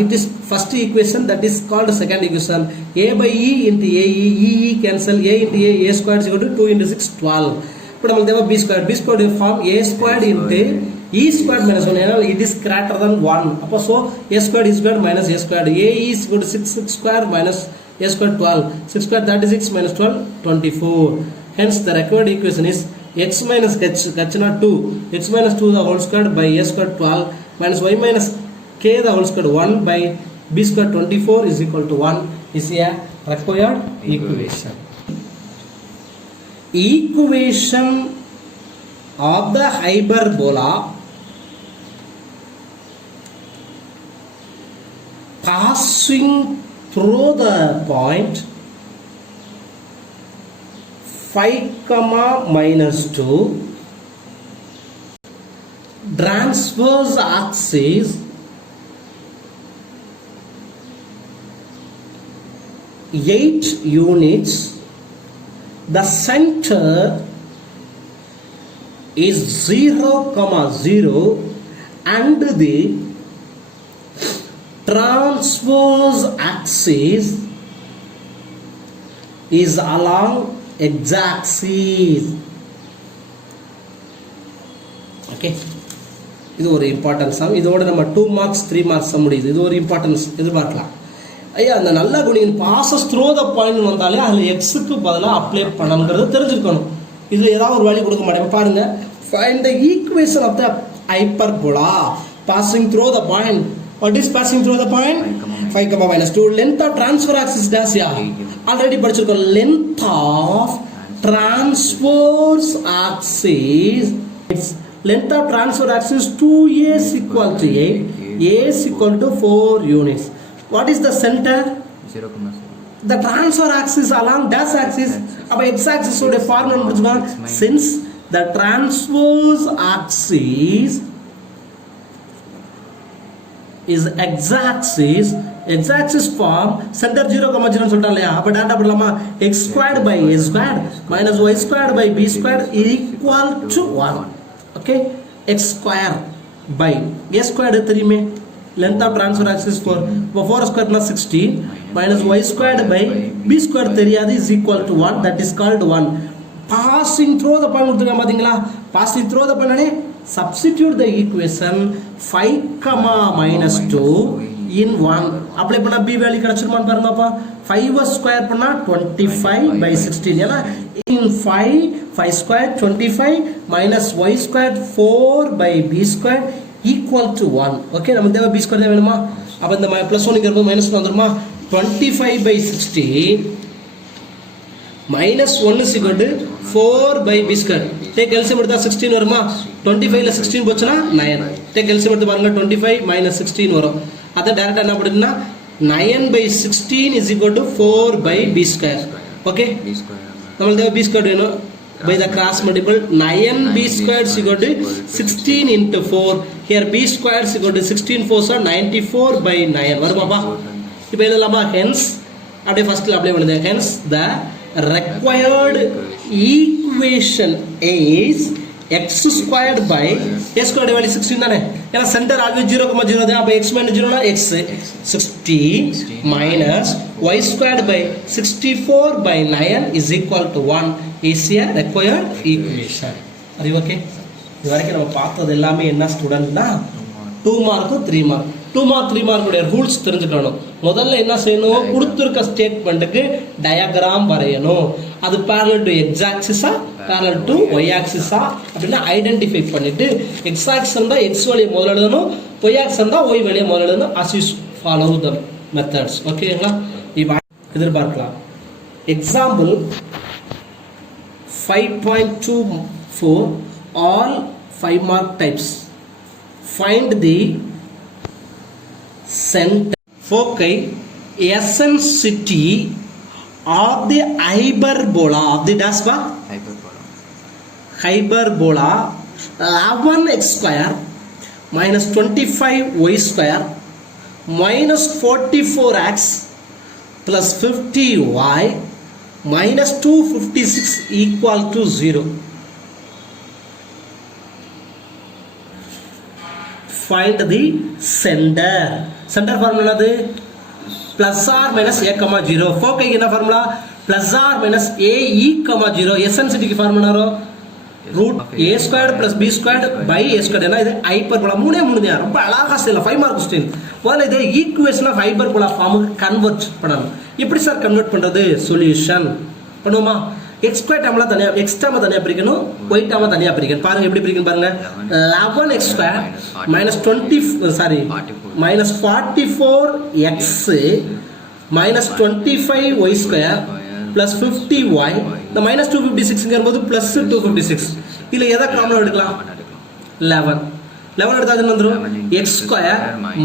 it is first equation, that is called second equation. a by e into a e, e cancel. a into a squared is equal to 2 into 6 12. இப்போ நமக்கு தேவை b squared. b squared form a squared into e squared minus 1. ஏன்னா it is greater than 1. அப்போ so a squared e squared minus a squared. a is equal to 6 squared minus a squared 12. 6 squared 36 minus 12 24. Hence the required equation is x minus h not 2. x minus 2 the whole squared by a squared 12 minus y minus k the whole squared 1 by b squared 24 is equal to 1 is a required equation. Equation of the hyperbola passing through the point 5, minus 2 transverse axis eight units. The center is 0,0 and the transverse axis is along x-axis. Okay, இது ஒரு importance some. இதோட நம்ம 2 marks 3 marks some முடியுது. இது ஒரு importance எதிர்பார்க்கலாம். ஐயா அந்த நல்லா குணிங்க பாசஸ் த்ரோ த பாயிண்ட் வந்தாலே அதில் எக்ஸுக்கு பதிலாக அப்ளை பண்ணணுங்கிறது தெரிஞ்சிருக்கணும். இது ஏதாவது ஒரு வேல்யூ கொடுக்க மாட்டேன். பாருங்க, find the equation of the hyperbola passing through the point. What is passing through the point? 5, -2. Length of transfer axis dash. Yeah, already படிச்சிருக்கோம். Length of transverse axis, length of transfer axis 2a is equal to 8, a is equal to 4 units. What is the center? 0,0. The transfer axis along dash axis. அப்ப x axis ஓட formula புரிஞ்சுக்கலாம். Since the transverse axis is x-axis form center 0,0 சொல்லிட்டோம் இல்லையா? அப்ப data போடலாமா? x squared by a squared minus y squared by b squared equal to 1. Okay, x square by a squared தெரியுமே, length of transfer axis 4. இப்போ 4 square plus 16 minus y squared by b squared தெரியாது is equal to 1. That is called 1. Passing through the point கொடுத்துருக்காங்க பார்த்தீங்களா? Passing through the point substitute the equation 5, -2 in 1. Apply பண்ணா b value கிடைச்சிருமான்னு பாருங்கப்பா. 5 square பண்ணா 25/16. ஏன்னா in 5 square 25 minus y squared 4/b squared equal to 1. Okay, நமக்கு தேவை b square தான் வேணுமா? அப்ப இந்த +1 இங்க இருக்கும், -1 வந்துருமா? 25/16 -1 is equal to 4/b squared. Take LCM எடுத்தா 16 வருமா? 25 ல 16 போச்சுனா 9. Take LCM எடுத்து பாருங்க, 25 - 16 வரும். அத டைரக்டா என்ன பண்ணுதுன்னா 9/16 is equal to 4/b square. Okay, நமக்கு b squared வேணும். By the cross multiple 9b squared is equal to 16 into 4. Here b squared is equal to 16 4s are 94/9 வருமாப்பா? இப்போ எழுதலாமா? Hence அப்படியே ஃபர்ஸ்ட்ல அப்ளை பண்ணுங்க. Hence the required equation is x squared by a squared value 16 தானே? ஏன்னா centre always 0,0 தான். அப்ப x - 0 னா x 60 minus y squared by 64/9 is equal to 1 is a required equation. அது ஓகே. இதுவரைக்கும் நம்ம பார்த்தது எல்லாமே என்ன ஸ்டூடண்ட்னா 2 மார்க் 3 மார்க் 2 மார்க் 3 மார்க் உடைய ரூல்ஸ் தெரிஞ்சுக்கணும். முதல்ல என்ன செய்யணும்? கொடுத்திருக்க ஸ்டேட்மெண்ட்டுக்கு டயகிராம் வரையணும். அது parallel to x axis ah parallel to y axis ஆ அப்படினா ஐடென்டிஃபை பண்ணிட்டு x axis இருந்தா x வழியை முதல்ல எழுதணும், y axis இருந்தா y வழியை முதல்ல எழுதணும். as you follow the methods. ஓகேங்களா? இப்போ எதிர்பார்க்கலாம். Example 5.24 all 5 mark types. Find the center, foci, eccentricity of the hyperbola of the dash bar? Hyperbola 11x square minus 25y square minus 44x plus 50y minus 256 equal to 0. Find the center. Center formula is plus or minus a, 0. Foci என்ன formula? Plus or minus a e, 0. Eccentricity formula root a squared plus b squared by a squared. ஏன்னா இது hyperbola. மூணே தான். ரொம்ப அழகா செய்யலாம். 5 mark question. முதல்ல இதை ஈக்குவேஷன் ஆஃப் ஹைப்பர்போலா ஃபார்முக்கு கன்வெர்ட் பண்ணணும். எப்படி சார் கன்வெர்ட் பண்றது? சொல்யூஷன் பண்ணுவோமா? x ஸ்கொயர் டேர்ம்ல தனியா x டேர்ம் தனியா பிரிக்கணும், y டேர்ம் தனியா பிரிக்கணும். பாருங்க எப்படி பிரிக்கணும் பாருங்க. 11x square minus 44x minus 25y square plus 50y. இந்த minus 256 ங்கிறது plus 256. இதுல எதை காமனா எடுக்கலாம்? 11 எடுத்தா என்ன வந்துரும்? x square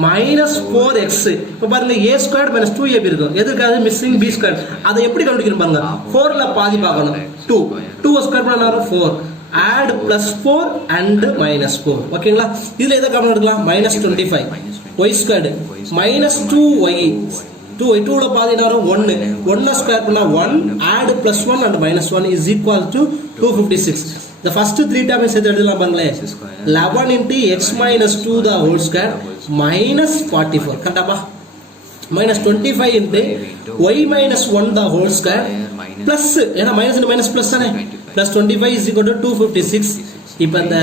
minus 4x. இப்போ பாருங்க a ஸ்கொயர் minus 2ab இருக்கும். எதுக்காக? Missing b square. அதை எப்படி கண்டுபிடிக்கணும் பாருங்க. 4 ல பாதி பார்க்கணும். 2 ஸ்கொயர் பண்ணா 4. add plus 4 and minus 4. ஓகேங்களா? இதுல எதை காமனா எடுக்கலாம்? minus 25 y square minus 2y 2 ல பாதி என்ன வரும்? 1 ஸ்கொயர் பண்ணா 1 add plus 1 and minus 1 is equal to 256. The first 3 terms சேர்த்து எழுதலாம் பாருங்களே. 11 into x minus 2 the whole square minus 44. கரெக்டாப்பா? minus 25 into y minus 1 the whole square plus ஏன்னா minus into minus plus தானே, plus 25 is equal to 256. இப்போ இந்த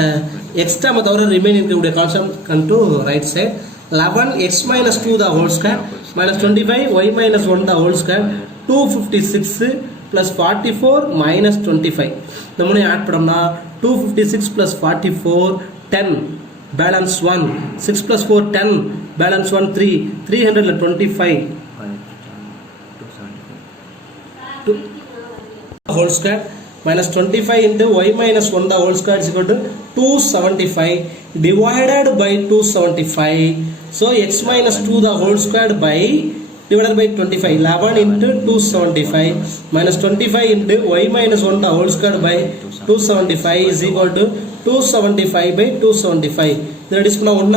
x term தவிர remaining இருக்கக்கூடிய constant come to right side. 11 x minus 2 the whole square minus 25 y minus 1 the whole square 256 plus 44 minus 25. The money add pradamna 256 plus 44 10 balance 1 6 plus 4 10 balance 1 3 325 whole square minus 25 into y minus 1 the whole square is equal to 275 divided by 275. So x minus 2 the whole square by divided by 25 11 into 275 minus 25 into y minus 1 the whole square by 275 is equal to 275 by 275. That is 1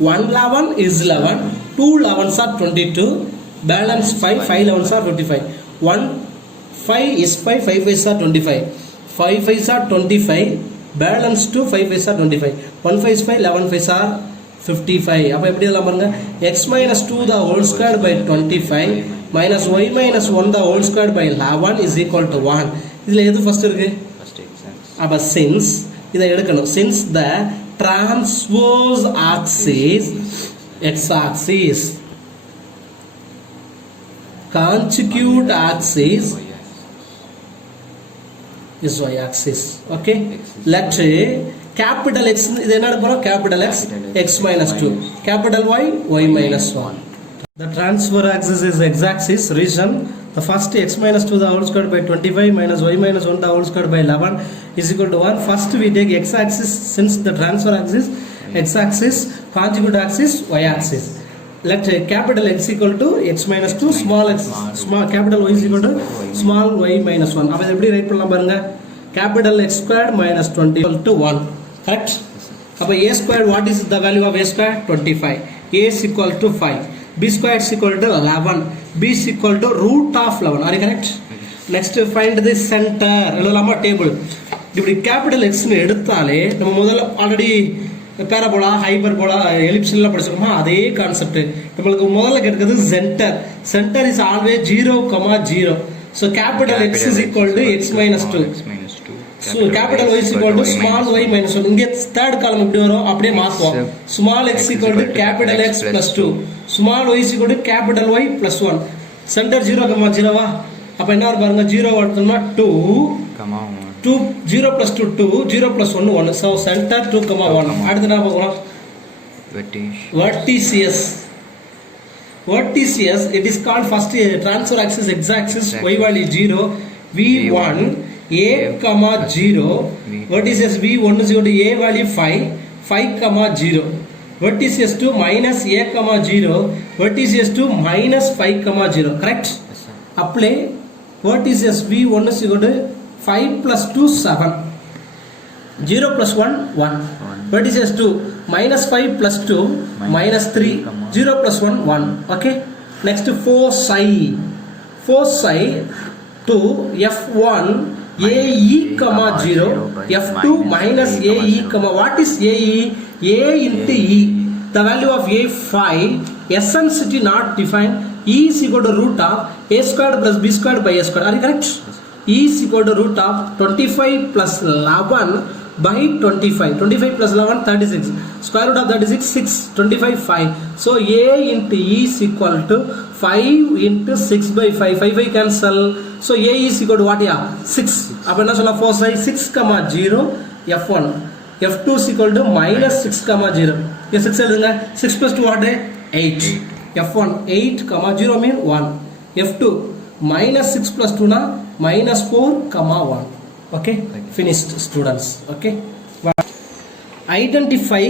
11 is 11 2 11s are 22 balance 5 5 11s are 55 1 5 is 5 5 5s are 25 5 5s are 25 balance 2 5 5s are 25 1 5 is 5 11 5s are 55. அப்ப எப்படி எல்லாம் பாருங்க x minus 2 the whole square by 25 minus y minus 1 the whole square by 11 is equal to 1. இதுல எது first இருக்கு அப்ப since இதை எடுக்கணும் since the transverse axis x axis conjugate axis is y axis. Okay, let capital X இது என்ன போறோம் capital X x minus 2 capital Y y minus 1. The transfer axis is x axis region. The first x minus 2 the whole square by 25 minus y minus 1 the whole square by 11 is equal to 1. First we take x axis since the transfer axis x axis conjugate axis y axis. Let capital X equal to x minus 2 small x small capital Y is equal to small y minus 1. அப்ப எப்படி right பண்ணலாம் பாருங்க capital X squared minus 20 equal to 1. Correct? அப்ப a squared what is the value of a squared 25 a is equal to 5 b squared is equal to 11 b is equal to root of 11. Are you correct? Next find the center எழுதலாமா table இப்படி capital X னு எடுத்தாலே நம்ம முதல்ல already parabola hyperbola ellipse எல்லாம் படிச்சிருக்கோமா அதே concept நமக்கு முதல்ல கிடைக்கிறது centre is always 0, 0 so capital X is equal to x minus 2 so capital Y is equal to small y minus 1 இங்க third column எப்படி வரும் அப்படியே மாத்துவோம் small x equal to capital X plus 2 small y is equal to capital Y plus 1 center 0, 0 வா அப்ப என்ன வரும் பாருங்க 0 எடுத்தோம்னா 2 0 plus 2 2 0 plus 1 1 so center 2, 1 அடுத்து என்ன பார்க்கலாம் vertices it is called first transfer axis x axis y value 0 v1 a comma 0 vertices v1 is equal to a value 5 comma 0 vertices 2 minus a comma 0 vertices 2 minus 5 comma 0 correct apply vertices v1 is equal to 5 plus 2 7 0 plus 1 1 vertices 2 minus 5 plus 2 minus 3 0 plus 1 1 okay next foci to f1 ae comma 0 f2 minus ae comma what is ae a into e the value of a 5 eccentricity not defined e is equal to root of a squared plus b squared by a squared. Are you correct? E is equal to root of 25 plus 11 by 25 plus 11 36 square root of 36 6 25 5 so a into e is equal to 5 into 6 by 5 5 cancel so a is equal to what 6 அப்ப என்ன சொல்லலாம் foci 6 comma 0 f1 f2 is equal to minus 6 comma 0 இங்க 6 எழுதுங்க 6 plus 2 what 8 f1 8 comma 0 mean 1 f2 minus 6 plus 2 na minus 4 comma 1 okay finished students okay identify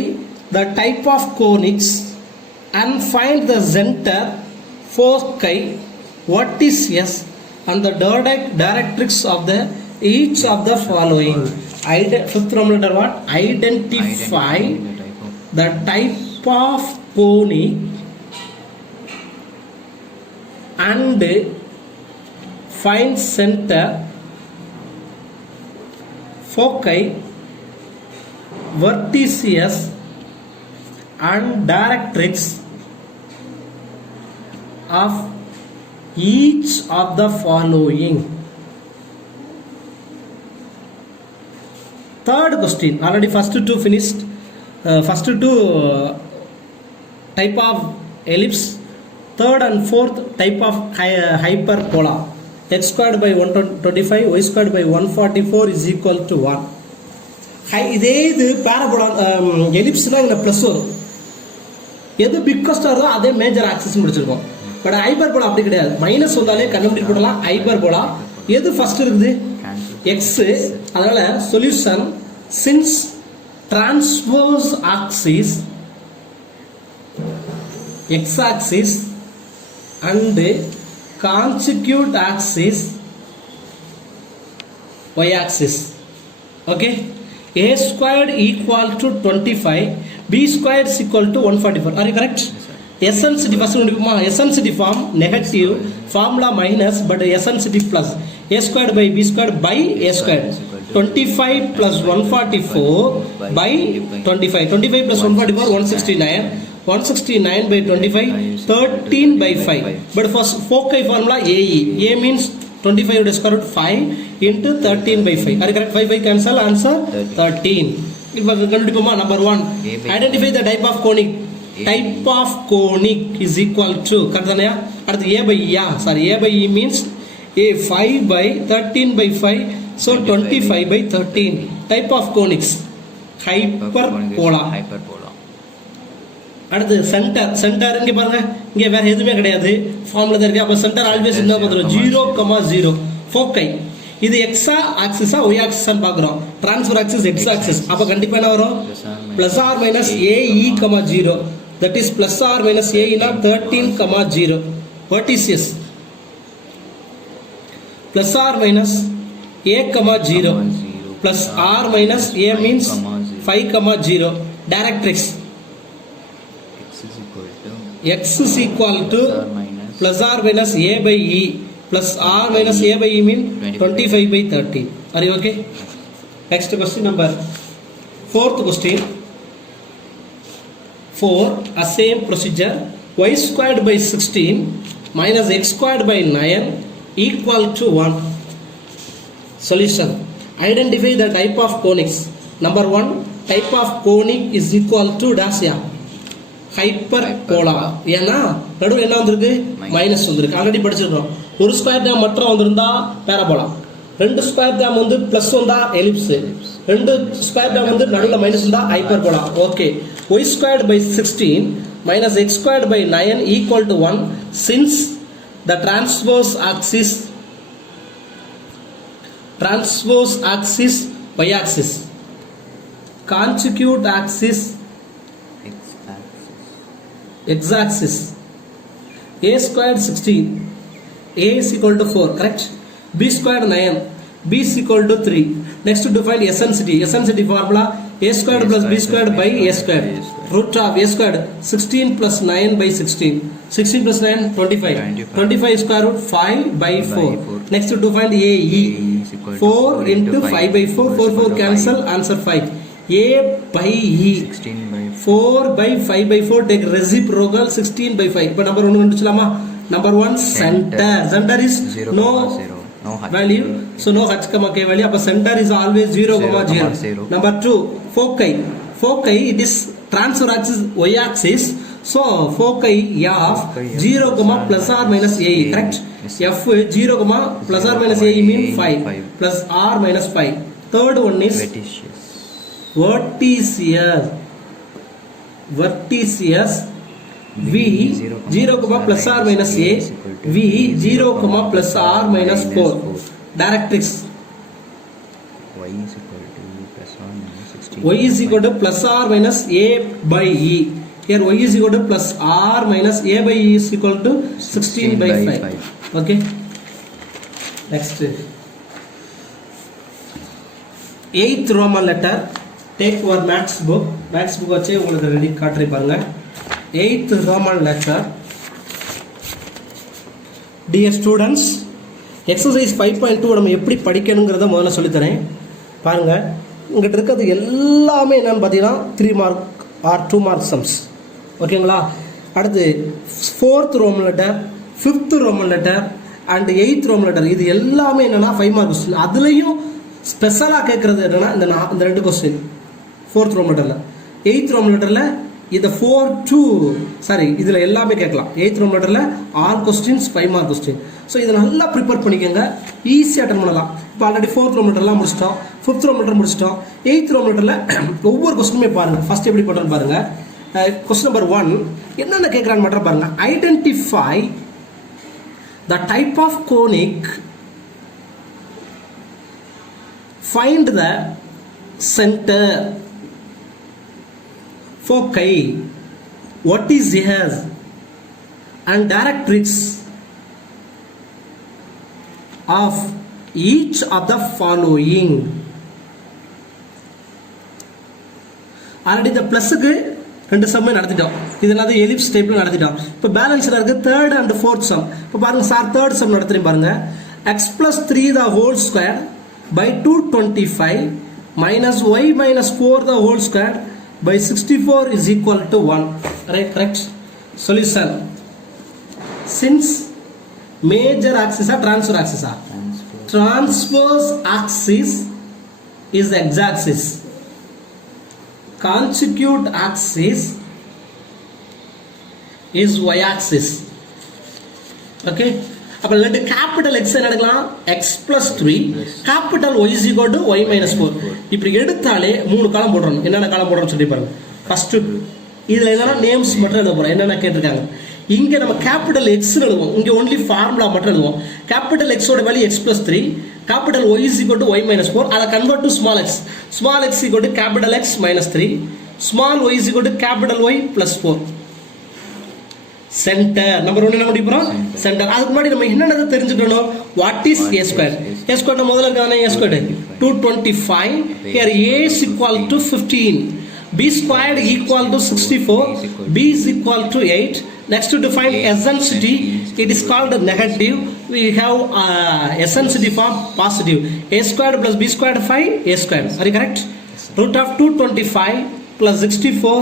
the type of conics and find the center foci vertices and the directrix of the each of the following fifth Roman letter what identify the type of conic and find center foci vertices and directrix of each of the following. Third question already first two finished first two type of ellipse, third and fourth type of hyperbola. X squared by 125, y squared by 144 is equal to 1. இதே இது parabola எலிப்ஸ்னா இங்கே plus வரும். எது பிக்கஸ்டாக இருக்கோ அதே major axis முடிச்சிருக்கோம். But hyperbola அப்படி கிடையாது. மைனஸ் வந்தாலே கண்டுபிடி போடலாம். ஹைப்பர்போலா எது ஃபர்ஸ்ட் இருக்குது? எக்ஸ். அதனால solution since transverse axis x axis and consecutive axis y axis. Okay, a squared equal to 25, b squared is equal to 144. Are you correct? SNCD first SNCD form negative, formula minus, but SNCD plus. A squared by b squared by a squared. 25 plus 144 by 25. 25 plus 144 169. 169 by 25, 13 by 5. But for foci formula AE. A means 25 to square root 5 into 13 by 5. Are you correct? 5 by cancel, answer 13. Number 1. Identify the type of conic. Type of conic is equal to A by E. Sorry, A by E means A 5 by 13 by 5. So 25 by 13. Type of conics. Hyperbola. அடுத்து centre இங்கே பாருங்க, இங்கே வேற எதுவுமே கிடையாது, formula தான் இருக்கு. அப்போ சென்டர் ஆல்வேஸ் என்ன பண்ணுறோம்? 0,0. ஃபோக்கை இது எக்ஸா ஆக்சிஸா ஒய் ஆக்சிஸான்னு பார்க்குறோம். Transverse axis x axis. அப்போ கண்டிப்பாக என்ன வரும்? Plus or minus a e 0. That is plus or minus ஏஇனா 13,0. Vertices plus or minus a 0 plus or minus a means 5,0. Directrix x is equal to plus r minus a by e plus r minus a by e mean 25 by 30. Are you okay? Next question number 4th question. 4, a same procedure. Y squared by 16 minus x squared by 9 equal to 1. Solution. Identify the type of conics. Number 1, type of conic is equal to dash. Hyperbola. ஏன்னா நடுவில் என்ன வந்திருக்கு? Minus வந்திருக்கு. Already படிச்சிருக்கோம். ஒரு square dam மட்டும் வந்திருந்தா parabola, 2 square dam வந்து பிளஸ் வந்தா எலிப்ஸ், 2 ஸ்கொயர் டேம் வந்து நடுவில் மைனஸ் வந்தா hyperbola. Okay, y squared by 16 minus x squared by 9 equal to 1 since the transverse axis y axis, consecutive axis x axis. A squared 16, a is equal to 4, correct? B squared 9, b is equal to 3. Next to define SNCD formula a squared plus b squared by a squared. Root of a squared 16 plus 9 by 16. 16 plus 9 25. 25 square root 5 by 4. Next to define AE 4 into 5 by 4. 4 cancel, answer 5. A by E 4 by 5 by 4 take reciprocal 16 by 5. But number 1 கண்டுபிடிச்சலாமா? Number 1 center is no value, so no h, k value. அப்ப center is always 0,0. Number 2 foci it is transfer axis y axis, so foci of 0, plus or minus a, correct? F 0, plus or minus a mean 5 plus r minus 5. Third one is vertices v 0, plus or minus a, v 0, plus or minus 4. Directrix y is equal to plus or minus a by e. Here y is equal to plus r minus a by e is equal to 16 by 5. Okay, next 8th Roman letter. Take your maths book வச்சு உங்களுக்கு ready காட்டுறி பாருங்க. 8th Roman letter. Dear students, exercise 5.2 நம்ம எப்படி படிக்கணுங்கிறத முதல்ல சொல்லித்தரேன் பாருங்க. இங்கிட்ட இருக்கிறது எல்லாமே என்னன்னு பார்த்தீங்கன்னா 3 mark or 2 mark sums. ஓகேங்களா? அடுத்து 4th Roman letter, 5th Roman letter and 8th Roman letter, இது எல்லாமே என்னன்னா 5 mark question. அதுலேயும் ஸ்பெஷலாக கேட்குறது என்னன்னா இந்த 2 question 4th Roman letterல. 8th Roman letterல இந்த 4 2 சாரி இதில் எல்லாமே கேட்கலாம் 8th ரோம் லெட்டரில் all questions 5 mark question. So இதை நல்லா ப்ரிப்பேர் பண்ணிக்கோங்க, ஈஸியாக அட்டன் பண்ணலாம். இப்போ ஆல்ரெடி 4th ரோம் லெட்டர்லாம் முடிச்சிட்டோம், 5th ரோம் லெட்டர் முடிச்சிட்டோம். 8th ரோம் லெட்டரில் ஒவ்வொரு கொஸ்டினுமே பாருங்கள். ஃபர்ஸ்ட் எப்படி போட்டோன்னு பாருங்கள். கொஸ்டின் நம்பர் 1 என்னென்ன கேட்குறான்னு மட்டும் பாருங்கள். Identify the type of conic, find the centre, foci, what is theirs, and directrix of each of the following. Already இந்த ப்ளஸுக்கு 2 சம்மே நடத்திட்டோம், இதெல்லாம் எலிப்ஸ் டைப்ல நடத்திட்டோம். இப்போ பேலன்ஸில் இருக்கு 3rd and 4th சம். இப்போ பாருங்க சார் 3rd சம் நடத்துறேன் பாருங்க. x plus 3 the whole square by 225 minus y minus 4 the whole square by 64 is equal to 1. Right, correct. Solution. Since major axis or transfer axis are? Transverse axis is the x-axis. Consecutive axis is y-axis. Okay. அப்போ let capital x என்ன எடுக்கலாம், x plus 3, capital y is equal to y minus 4. இப்படி எடுத்தாலே 3 காலம் போடுறோம். என்னென்ன காலம் போடுறோம்னு சொல்லி பாருங்க. ஃபர்ஸ்ட் இதில் என்னன்னா நேம்ஸ் மட்டும் எழுத போகிறோம், என்னென்ன கேட்டிருக்காங்க. இங்கே நம்ம கேபிட்டல் எக்ஸ் எழுதுவோம், இங்கே ஒன்லி ஃபார்முலா மட்டும் எழுதுவோம். கேபிட்டல் எக்ஸோட value x plus 3, capital y is equal to y minus 4. அதை convert to small x, small x equal to capital x minus 3, small y is equal to capital y plus 4. Centre number 1 என்ன முடிப்போம், centre. அதுக்கு முன்னாடி நம்ம என்னென்ன தெரிஞ்சுக்கணும், what is a square. a square முதல்ல இருக்கானே a square 225, here a is equal to 15, b squared equal to 64, b is equal to 8. Next to define eccentricity, it is called negative. We have eccentricity form positive. A squared plus b squared 5 a squared. Are you correct? Root of 225 plus 64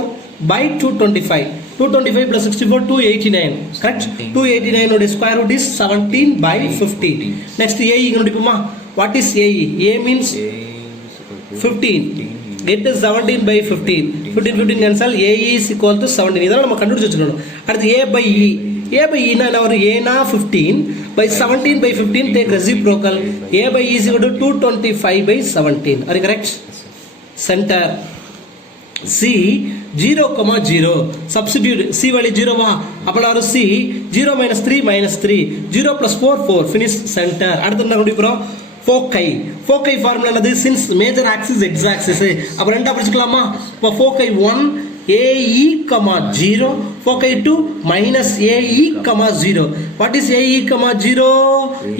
by 225. 225 plus 64 289. Correct? 289 oda square root is 17 by 15. Next AE kandipuma. What is AE? A means 15. Get is 17 by 15. 15 cancel. AE is equal to 17. இதெல்லாம் நம்ம கண்டுபிடிச்சு வச்சுக்கணும். அடுத்து A by E. A by E na ஒரு A na 15 by 17 by 15 take reciprocal. A by E is equal to 225 by 17. Are you correct? Center. C 0, substitute C value 0 வா, அப்போ C 0 minus 3 minus 3, 0 plus 4 4, finish center. அடுத்து என்ன கண்டுபிடிக்கிறோம், foci. Foci formula என்னது, since major axis x axis, அப்போ ரெண்டா பிரிச்சுக்கலாமா. இப்போ foci 1 AE, 0, foci 2 minus AE, 0. What is AE, 0?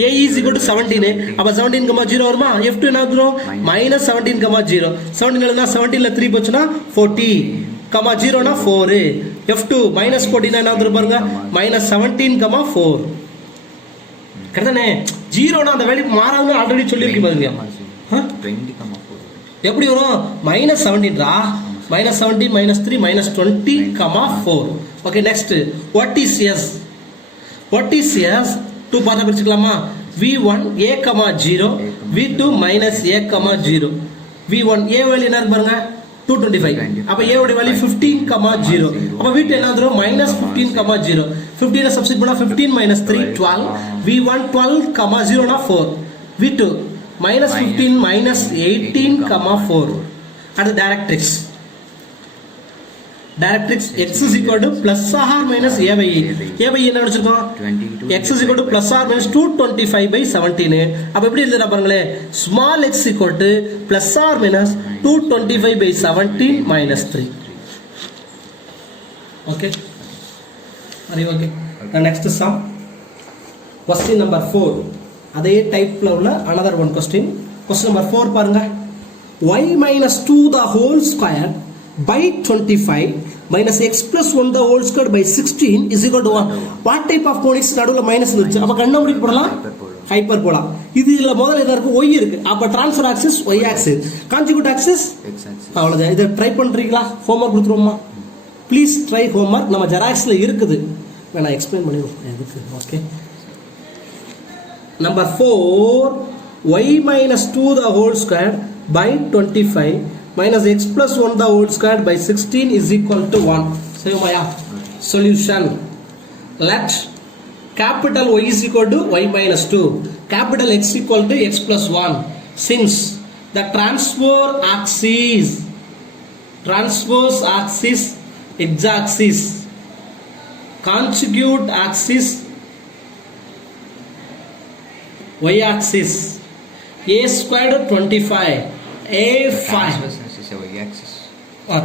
AE is equal to 17. அப்போ 17, 0 வருமா. F2 என்ன வந்துரும், minus 17, 0. 17 எழுதுனா 17ல 3 போச்சுன்னா 40, 0 னா 4. F2 minus 14 என்ன வந்துரும் பாருங்க, minus 17, 4. கரெக்டானே. 0 னா அந்த வேல்யூ மாறாதுன்னு ஆல்ரெடி சொல்லியிருக்கேன் பாருங்க. 20,4 எப்படி வரும், minus 17 raw, minus 17 minus 3 minus 20, 4. Okay, next what is S? What is S? 2 பார்ட்டா பிரிச்சுக்கலாமா. V1 A, 0, V2 minus A, 0. V1 A value என்ன இருக்கு பாருங்க, 225. அப்ப A ஓட வேல்யூ 15, 0. அப்ப V2 என்ன வந்துரும், minus 15, 0. 15 சப்ஸ்டிட்யூட் பண்ணா 15 minus 3 12. V1 12, 0 னா 4. V2 minus 15 minus 18, 4. அடுத்து directrix. Directrix x is equal to plus or minus a by e. a by e என்ன வச்சிருக்கோம், x is equal to plus or minus 225 by 17. அப்ப எப்படி எழுதுறா பாருங்களே, small x equal to plus or minus 225 by 17 minus 3. Okay, are you okay? The next sum, question number 4. அதே டைப்ல உள்ள another one question. Question number 4 பாருங்க. y minus 2 the whole square by 25 minus x plus 1 the whole square by 16 is equal to 1. What type of conics நடுவுல minus இருந்துச்சு, அப்ப கண்டுபிடிக்க போடலாம் hyperbola. இதுல முதல்ல எதா இருக்கு, y இருக்கு, அப்ப transfer axis y axis, conjugate axis x axis. அவ்வளவுதான். இதை ட்ரை பண்றீங்களா, ஹோம்வொர்க் கொடுத்துருவோமா, ப்ளீஸ் ட்ரை ஹோம்வொர்க். நம்ம ஜெராக்ஸ்ல இருக்குது, நான் எக்ஸ்பிளைன் பண்ணிடுவோம் எதுக்கு. Okay, number 4, y minus 2 the whole square by 25 minus x plus 1 the whole square by 16 is equal to 1. So, solution. Let capital Y is equal to Y minus 2. Capital X equal to X plus 1. Since the transverse axis, x-axis, conjugate axis, y-axis, a squared 25, a 5.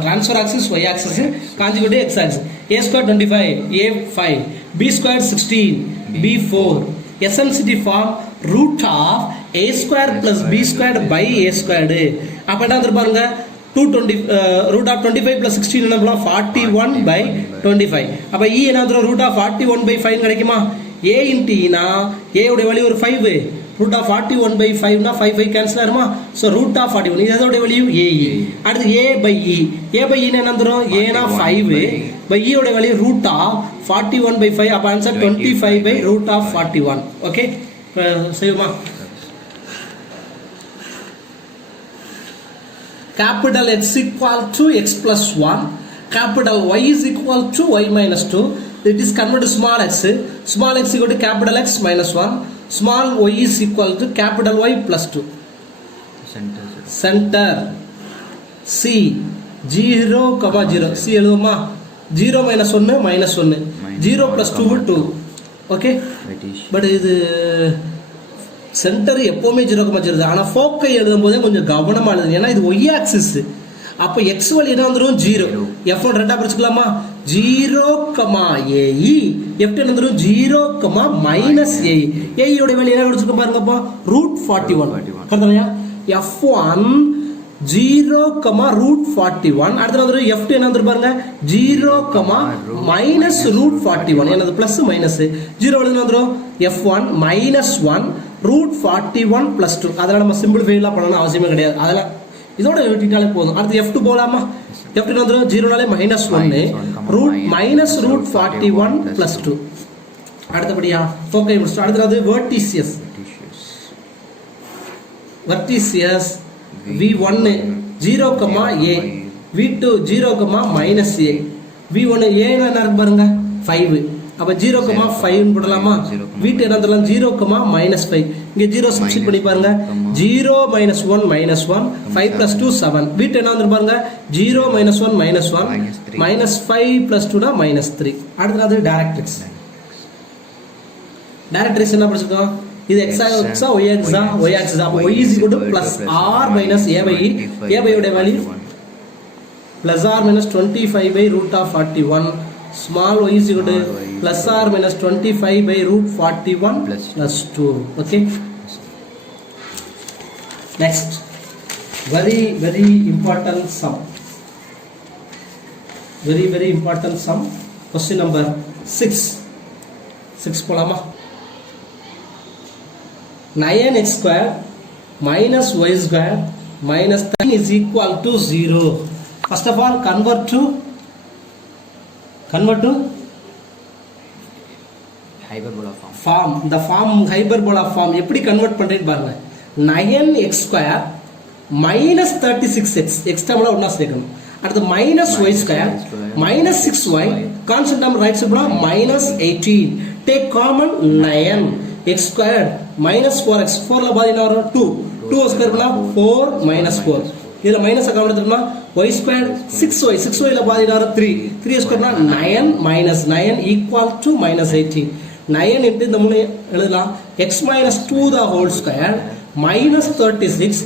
Transfer axis y-axis, conjugate x-axis, a squared 25, a 5, b squared 16, b 4. Eccentricity form root of a squared plus b squared by a squared. அப்ப என்ன வந்துருப்பாருங்க 220 root of 25 plus 16 என்ன பண்ணலாம் 41 by 25. அப்ப e என்ன வந்துரும் root of 41 by 5 கிடைக்குமா? a into e னா a உடைய வேல்யூ ஒரு 5, root of 41 by 5 னா 5 கேன்சல் ஆகுமா? சோ root of 41 இது அதோட வேல்யூ a e. அடுத்து a by e என்ன வந்துரும் a னா 5 by e உடைய வேல்யூ root of 41 by 5. அப்ப answer 25 by root of 41. Okay செய்யுமா? Capital X equal to X plus 1, capital Y is equal to Y minus 2. It is converted to small x. Small x equal to capital X minus 1. Small y is equal to capital Y plus 2. Center C 0, 0. C எழுதுமா 0 minus 1 minus 1. 0 plus 2 2. Okay. But இது centre எப்பவுமே 0,0 ஆனா ஃபோக்கை எழுதும் போதே கொஞ்சம் கவனமா எழுதுங்க. ஏன்னா இது y ஆக்சிஸ். அப்ப x வேல்யூ என்ன வந்துரும் 0. f1 ரெண்டா பிரிச்சுக்கலாமா 0, ae. f2 என்ன வந்துரும் 0, minus ae. ae உடைய வேல்யூ என்ன கொடுத்திருக்கோம் பாருங்க அப்ப √41. கரெக்ட்டா? f1 0, √41. அடுத்து வந்துரும் f2 என்ன வந்துரும் பாருங்க 0, minus √41. என்னது பிளஸ் மைனஸ் 0 எழுதுனா வந்துரும் f1 minus 1 √41 plus 2. அதெல்லாம் நம்ம சிம்பிளிஃபை எல்லாம் பண்ணணும் அவசியமே கிடையாது. அதெல்லாம் இதோட எழுதிட்டாலே போதும். அடுத்து f2 போலாமா? f2 வந்துரும் 0 னாலே minus 1 minus √41 plus 2. அடுத்தபடியா ஃபோக்கை முடிச்சு அடுத்து வெர்டிசியஸ் v1 0, a, v2 0, minus a. v1 a என்ன இருக்கு பாருங்க 5. அப்ப 0, 5 போடலாமா? v2 என்ன தரலாம் 0, minus 5. இங்க 0 சப்ஸ்டிட் பண்ணி பாருங்க 0 minus 1 minus 1 5 plus 2 7. v2 என்ன வந்து பாருங்க 0 minus 1 minus 1 minus 5 plus 2 னா minus 3. அடுத்து டைரக்ட்ரிக்ஸ் என்ன படிச்சிருக்கோம்? இது x axis y axis. அப்ப y is equal to plus r minus a by e. a by உடைய value plus r minus 25 by root of 41. Small y is equal to plus r minus 25 by √41 plus 2. Okay. Next, very important sum. Very important sum. Question number 6 polama. 9x square minus y square minus 10 is equal to 0. First of all, convert to Hyperbola form. The form hyperbola form எப்படி convert பண்றேன்னு பாருங்க. 9x square minus 36x x டேர்ம்ல ஒண்ணா சேர்க்கணும். அடுத்து minus y square minus 6y constant term right சைடுல minus 18. Take common 9x squared minus 4x 4ல பாதி என்ன வரும் 2 ஸ்கொயர் பண்ணா 4 minus 4. இதுல மைனஸ் காமன் எடுத்துட்டோம்னா y squared 6y ல பாதி என்ன வரும் 3 ஸ்கொயர் பண்ணா 9 minus 9 equal to minus 18. 9 into இந்த மூணு எழுதலாம் x minus 2 the whole square minus 36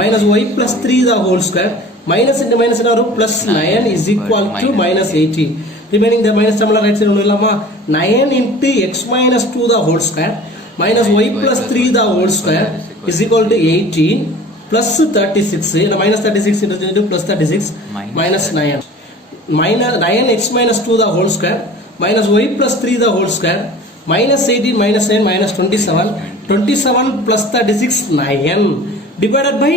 minus y plus 3 the whole square minus into minus என்ன வரும் plus 9 is equal to minus 18. remaining the minus term right side ஒண்ணு இல்லாமா 9 into x minus 2 the whole square minus y plus 3 the whole square is equal to 18 plus 36. இந்த minus 36 into plus 36 minus 9 minus 9x minus 2 the whole square minus y plus 3 the whole square minus 18 minus 9 minus 27 plus 36 9 divided by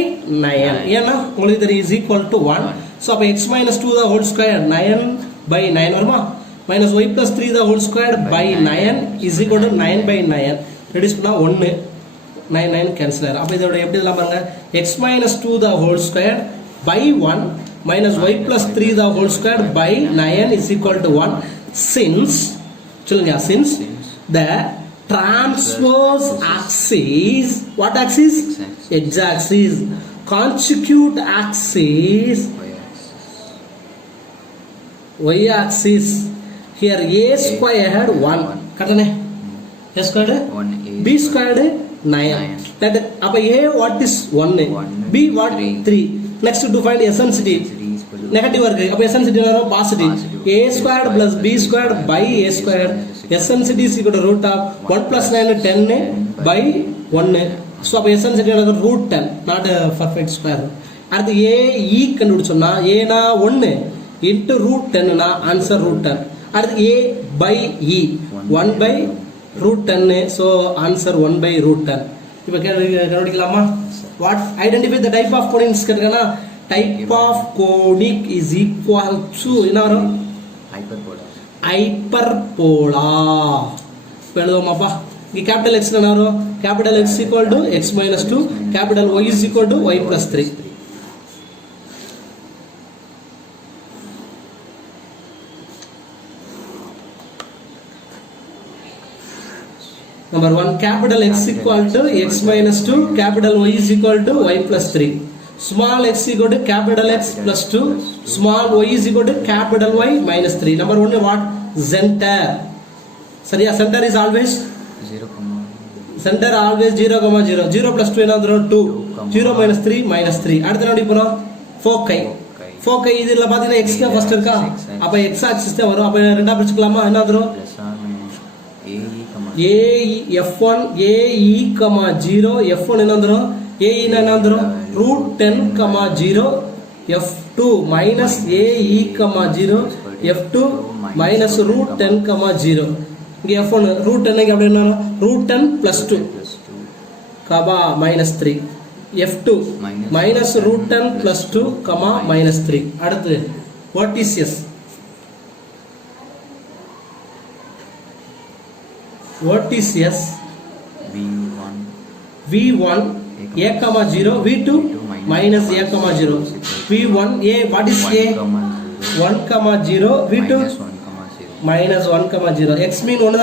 9 ஏன்னா உங்களுக்கு தெரியும் is equal to 1. so அப்ப x minus 2 the whole square 9 by 9 வருமா minus y plus 3 the whole square by 9 is equal to 9 by 9 reduce பண்ணா 1 9 cancel ஆயிரும். அப்ப இதோட எப்படி எழுதலாம் பாருங்க x minus 2 the whole square by 1 minus y plus 3 the whole square by 9 is equal to 1 since the transverse axis, what axis? X-axis. Conjugate axis, y-axis. Here a squared 1. Katane? A squared? 1 B squared 9. That a what is 1? B what? 3. Next to find eccentricity. Negative work. Eccentricity is positive. A squared plus B squared by A squared. Eccentricity is equal to root of 1 plus 9 10 by 1. So eccentricity is root 10, not a perfect square. At the A E conductiona A na 1 into root 10 na answer root 10. At the A by E 1 by root 10, so answer 1 by root 10. What? Identify the type of conics. Type of conic is equal to hyperbola. Hyperbola. Capital X capital X equal to x minus 2, capital Y is equal to y plus 3. Number 1, capital X equal to x minus 2, capital Y is equal to y plus 3. Small x equal to capital X plus 2, small y is equal to capital Y minus 3. Number 1, what? Center. Sorry, center is always 0, center always 0, 0. 0 plus 2 another 2. 0 minus 3 minus 3. Add the number foci. Foci is the x first x axis another F1 AE, 0, F1 another AE another root 10, 0, F2 minus AE, 0, F2 minus root 10, 0. F1 root 10 root 10 plus 2, minus 3. F2 minus root 10 plus 2, minus 3. What is S? What is S? V1 A, 0, V2 minus A, 0. V1 A, what is A? 1, 0, V2 minus 1, 0. X mean 1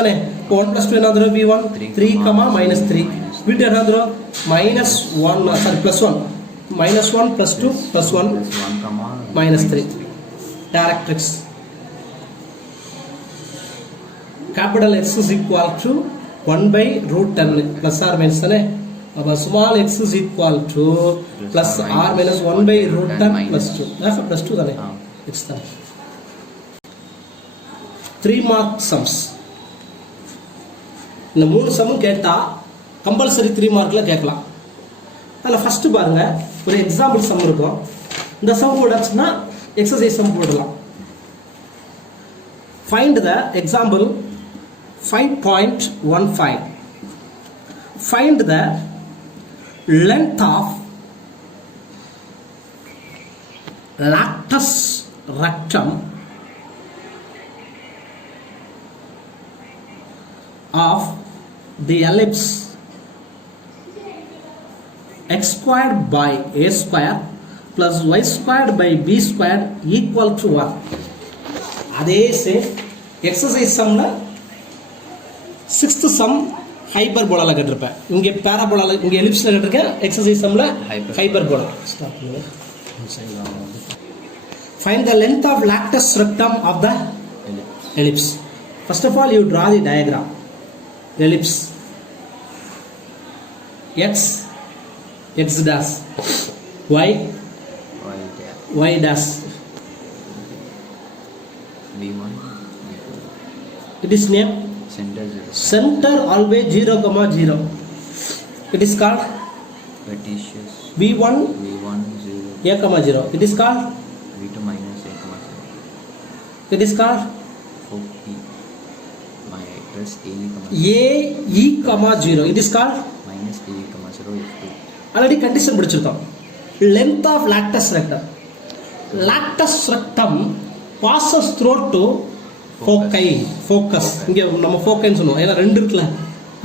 plus 2 another V1 3, minus 3. V2 another minus 1, sorry, plus 1. Minus 1 plus 2 plus 1 minus 3. Directrix. Capital X is equal to 1 by root 10 plus or minus small x is equal to plus r minus 1 by root 10 plus 2. That's plus 2 it's done. 3 mark sums. இந்த 3 சம்மும் கேட்டா compulsory 3 மார்க்ல கேட்கலாம். அதில் first பாருங்க, ஒரு example some இருக்கும். இந்த some போடாச்சுன்னா exercise some போடலாம். Find the example 5.15. Find the length of lactus rectum of the ellipse x squared by a square plus y squared by b squared equal to 1. அதே same exercise சம்ல 6th sum ஹைப்பர்போலால கேட்டிருப்பேன். இங்கே பேராபோலால, இங்கே எலிப்ஸ்ல கேட்டிருக்கேன். எக்ஸசைஸ் சம்ல ஹைப்பர்போலா. ஸ்டார்ட் பண்ணுங்க. Find the length of lactus rectum of the ellipse. First of all, you draw the diagram. Ellipse. X dash. Y dash. V1. It is name. Center always 0, 0. It is called Vertices. V1 0. A, 0. It is called V2 minus A, 0. It is called foci plus A, E, 0. It is called minus A, 0, F2. Already condition படிச்சிருக்கோம். Length of lactus rectum. Lactus rectum passes through to focus. இங்கே நம்ம ஃபோக்கைன்னு சொல்லுவோம். ஏன்னா 2 இருக்குல்ல,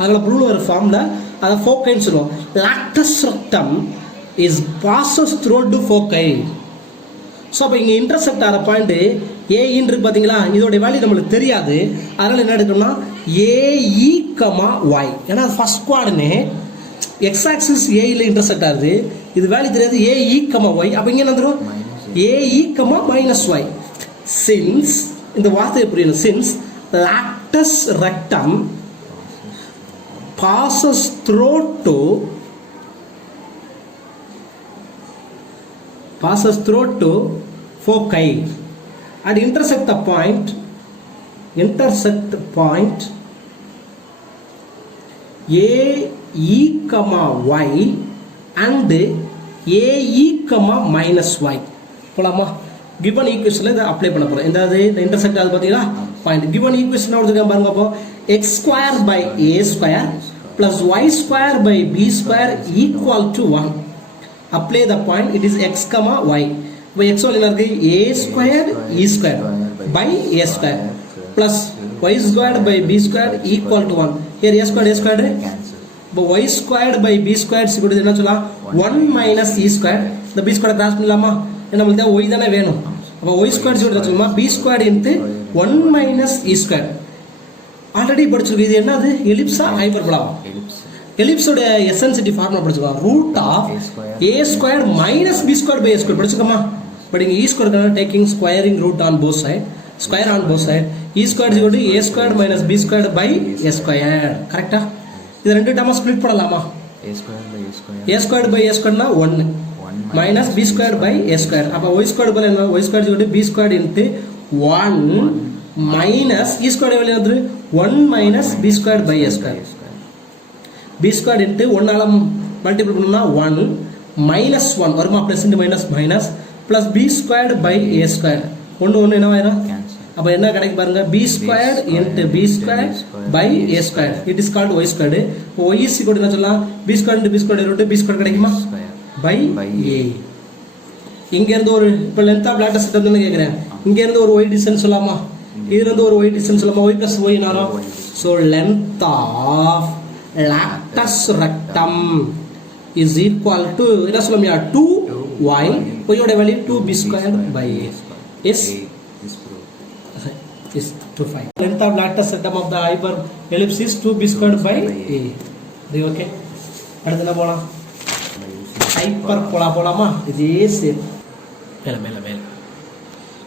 அதில் blue ஒரு ஃபார்மில் அதை ஃபோக்கைன்னு சொல்லுவோம். லாக்டஸ் rectum is bosses through to ஃபோக்கை. So அப்போ இங்கே இன்டர்செக்ட் ஆகிற பாயிண்ட் ஏஇன்னு இருக்கு பார்த்தீங்களா, இதோடைய வேல்யூ நம்மளுக்கு தெரியாது. அதனால் என்ன எடுக்கணும்னா ஏஇ கமா ஒய், ஏன்னா ஃபர்ஸ்ட் கோஆர்டினேட் எக்ஸ் ஆக்சிஸ் ஏஇல இன்டர்செக்ட் ஆகுது, இது வேல்யூ தெரியாது. ஏஇ கமா ஒய், அப்போ இங்கே என்ன வந்துடும் a e comma minus y. Since இந்த வார்த்தையை புரியணும், since latus rectum passes through to foci and intersect the point AE comma Y and AE comma minus Y. போலாமா? given equationல இதை அப்ளை பண்ண போறோம். இந்த இன்டர்செக்ட் ஆகுது பாத்தீங்களா பாயிண்ட். given equation கொடுத்திருக்கேன் பாருங்க. அப்போ x square by a square plus y square by b square equal to 1. apply the point, it is x comma y. இப்போ x ஓட என்ன இருக்கு a square e square by a square plus y squared by b squared equal to 1. here a squared இப்போ y squared by b squared equal to என்ன சொல்லலாம் 1 minus e squared. இந்த b squared cross பண்ணலாமா, நம்மளுக்கு y தானே வேணும். அப்போ y squared சொல்றது சொல்லுமா b squared into 1 minus e squared. Already படிச்சிருக்கோம். இது என்னது எலிப்ஸா ஹைப்பர்போலா? எலிப்ஸோட எசென்சிட்டி ஃபார்முலா படிச்சிருக்கோம். Root of a squared minus b squared by a squared படிச்சிருக்கோமா. பட் இங்க e squared taking squaring root on both side, square on both side. e squared is equal to a squared minus b squared by a squared. கரெக்ட்டா? இது ரெண்டு டேர்மா split பண்ணலாமா? a squared by a squared னா 1 minus b squared by a squared. அப்ப y squared பல என்ன y squared is equal to b squared into 1 minus e squared value வந்து 1 minus b squared by a squared. b squared into 1 ஆல multiply பண்ணா 1 minus 1 வருமா, plus into minus minus plus b squared by a squared. 1 என்ன ஆயிரும், அப்ப என்ன கிடைக்கும் பாருங்க b squared into b squared by a squared. it is called y squared. y is equal to என்ன சொல்லலாம் b squared into b squared root b squared கிடைக்குமா by a. இங்க இருந்து ஒரு இப்ப length of lattice செட்டம்னு கேக்குறேன். இங்க இருந்து ஒரு y distance சொல்லலாமா, இதுல இருந்து ஒரு y distance சொல்லலாமா, y plus y னாரோ. so length of lattice rectum is equal to என்ன சொல்லலாம்யா 2y, y ஓட value 2b squared by a is to find length of lattice rectum of the hyperellipse is 2b squared by a. இது okay. அடுத்து என்ன போலாம், hyperbola போலாமா. இதே same மேல மேல மேல.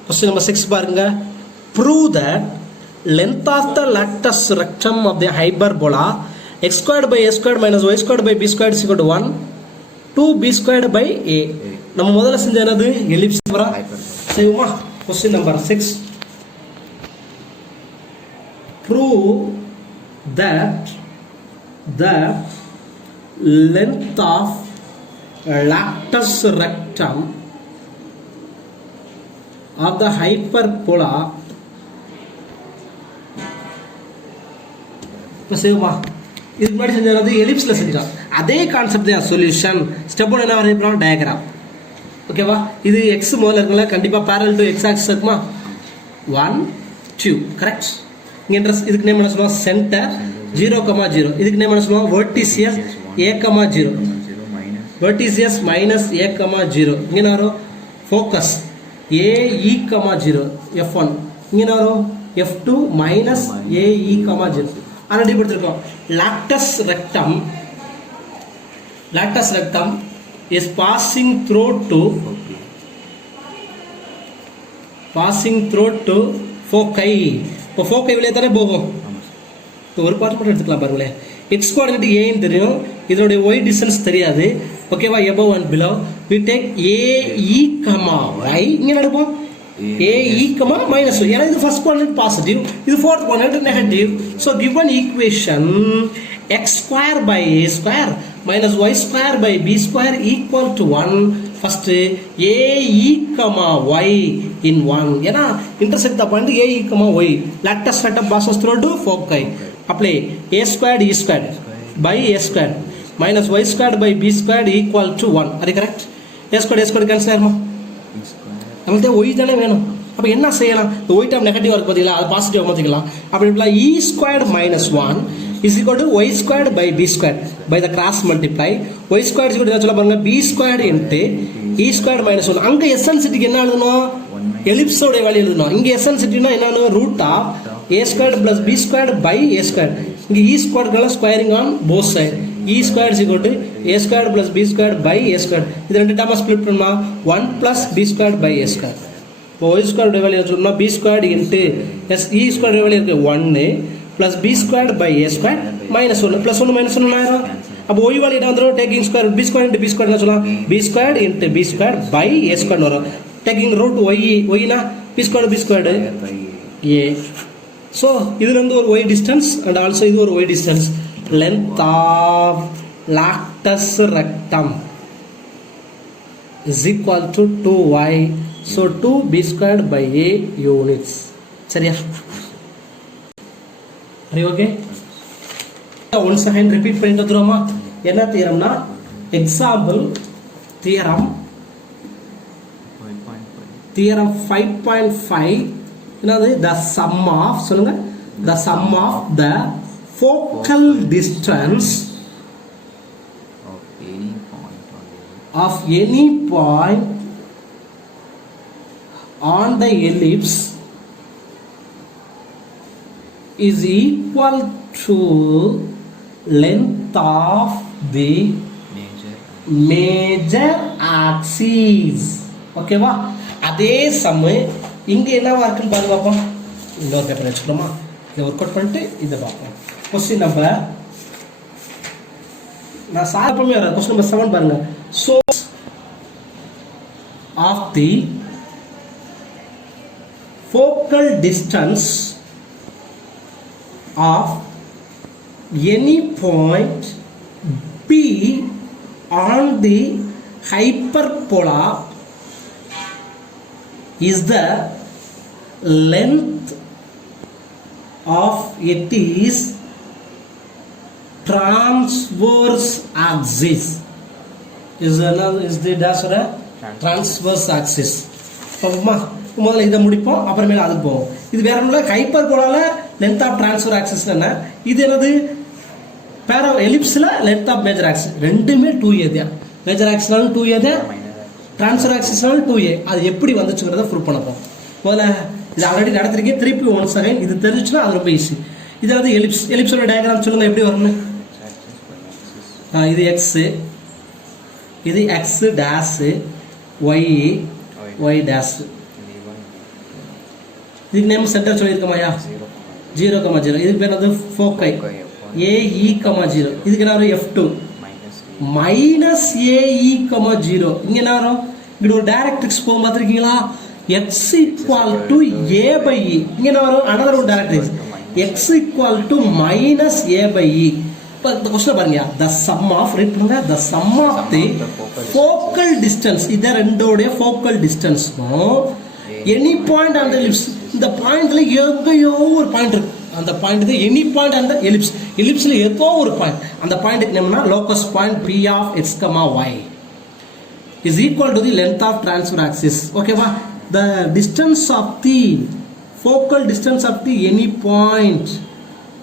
क्वेश्चन नंबर 6 பாருங்க. prove that length of the lattice rectum of the hyperbola x squared by a squared minus y squared by b squared is equal to 1 2b squared by a. நம்ம முதல்ல செஞ்ச என்னது ellipse வரா செய்வோமா. Question number 6 prove that the length of lattice rectum of the hyperbola இப்போ செய்வோமா. இதுக்கு முன்னாடி செஞ்சது எலிப்ஸ்ல செஞ்சோம், அதே கான்செப்ட் தான். சொல்யூஷன் ஸ்டெப் 1 என்ன வரையறோம், டயகிராம். ஓகேவா. இது x முதல்ல இருக்குல்ல, கண்டிப்பா parallel to x axis இருக்குமா 1 2 கரெக்ட். இங்க இதுக்கு நேம் என்ன சொல்லுவோம் சென்டர் 0,0. இதுக்கு நேம் என்ன சொல்லுவோம் வெர்டிசியஸ் a,0 vertices minus a,0. இங்க என்ன வரும் ஃபோக்கஸ் AE,0 F1. இங்க என்ன வரும் F2 minus AE,0. ஆல்ரெடி படிச்சிருக்கோம். lattice rectum is passing through to foci. இப்போ foci வெளியே தானே போகும். ஒரு பார்ட் மட்டும் எடுத்துக்கலாம் பாருங்களேன். x கோஆர்டினேட் a ன்னு தெரியும், இதோட y டிஸ்டன்ஸ் தெரியாது. ஓகேவா. above and below we take AE, y. இங்க எடுப்போம் AE, minus y. ஏன்னா இது ஃபர்ஸ்ட் கோஆர்டினேட் பாசிட்டிவ், இது fourth coordinate negative. So given equation x square by a square minus y square by b square equal to 1. first AE, y in 1. ஏன்னா intersect the point AE, y. lattice rectum passes through to foci. apply a squared e squared by a squared minus y squared by b squared equal to 1. அது correct. a squared cancel ஆயிருமா, நம்மளுக்கு y தானே வேணும். அப்போ என்ன செய்யலாம், இந்த y term negative இருக்கு பார்த்தீங்களா, அது பாசிட்டிவ் மாற்றிக்கலாம். அப்படி இப்படிலாம் e squared minus 1 is equal to y squared by b squared by the cross multiply. y squared is equal to சொல்ல பாருங்க b squared into E squared minus 1. அங்க எசன்சிட்டிக்கு என்ன எழுதணும்? எலிப்ஸோட வேல்யூ எழுதணும். இங்க எசன்சிட்டினா என்னன்னு? Root of a squared plus b squared by a squared. இங்க e squared squaring on both side. e squared is equal to a squared plus b squared by a squared. இது ரெண்டு டேர்மா ஸ்ப்ளிட் பண்ணா 1 plus b squared by a squared. இப்போ y squared value சொன்னா b squared into e squared value இருக்கு 1 plus b squared by a squared minus 1 plus 1 minus 1 ஆயிரும். அப்போ y value என்ன வந்துரும்? taking square b squared into b squared என்ன சொல்லலாம்? b squared into b squared by a squared வரும். taking root y னா b squared a. so இதுல இருந்து ஒரு y distance and also இது ஒரு y distance. length of lactus rectum is equal to 2y. so 2b squared by a units. சரியா? are you okay? once again repeat பண்ணிட்டு வந்துருமா? என்ன தியரம்னா எக்ஸாம்பிள் தியரம் 5.5 என்னது? the sum of சொல்லுங்க the sum of the focal distance of any point on the ellipse is equal to length of the major axis. ஓகேவா? அதே some இங்க என்னவா இருக்குன்னு பாருங்க பாப்போம். இன்னொரு பேப்பர் வச்சுக்கலாமா? இதை ஒர்க் அவுட் பண்ணிட்டு இதை பார்ப்போம். கொஸ்டின் நம்பர் நான் சாப்பிடுமே வர கொஸ்டின் நம்பர் 7 பாருங்க. source of the focal distance of any point P on the hyperbola is the length of it is transverse axis. is the dash or a transverse axis. முதல்ல இதை முடிப்போம், அப்புறமேல அதுக்கு போவோம். இது வேற ஒன்றும் இல்லை, ஹைப்பர்போலால லென்த் ஆஃப் டிரான்ஸ்ஃபர் ஆக்சிஸ் என்ன, இது என்னது பேரா எலிப்ஸில் லென்த் ஆஃப் மேஜர் ஆக்சிஸ். ரெண்டுமே 2a தான். மேஜர் ஆக்சிஸ்னாலும் 2a தான், டிரான்ஸ்ஃபர் ஆக்சிஸ்னாலும் 2a. அது எப்படி வந்துச்சுங்கிறத ப்ரூவ் பண்ண போகிறோம். முதல்ல இது ஆல்ரெடி நடத்திருக்கேன், திருப்பி ஒன்ஸ் அகைன் இது தெரிஞ்சுன்னா அது ரொம்ப ஈஸி. இது வந்து எலிப்ஸோட டயக்ராம் சொல்லுங்கள் எப்படி வரும்னு. இது எக்ஸு, இது எக்ஸ் டேஷு, ஒய் டேஷு. இதுக்கு நேம் சென்டர் சொல்லியிருக்கோமாயா? 0,0. இதுக்கு பேர் வந்து ஃபோக்கை AE,0. இதுக்கு என்ன வரும்? F2 minus AE,0. இங்கே என்ன வரும்? இப்படி ஒரு டைரக்ட்ரிக்ஸ் போகும் பார்த்துருக்கீங்களா? x equal to a by e. இங்கே என்ன வரும்? another ஒரு directrix x equal to minus a by e. இப்போ இந்த கொஸ்டின் பாருங்க, the sum of the sum of the focal distance, இது ரெண்டோடைய focal distance எனி பாயிண்ட் அந்த எலிப்ஸ். இந்த பாயிண்ட்ல எங்கேயோ ஒரு பாயிண்ட் இருக்கு, அந்த பாயிண்ட் இது எனி பாயிண்ட் அந்த எலிப்ஸ். எலிப்ஸ்ல ஏதோ ஒரு பாயிண்ட், அந்த பாயிண்ட்டுக்கு என்னன்னா locus point P of x, y is equal to the length of transfer axis. ஓகேவா? the distance of the focal distance of the any point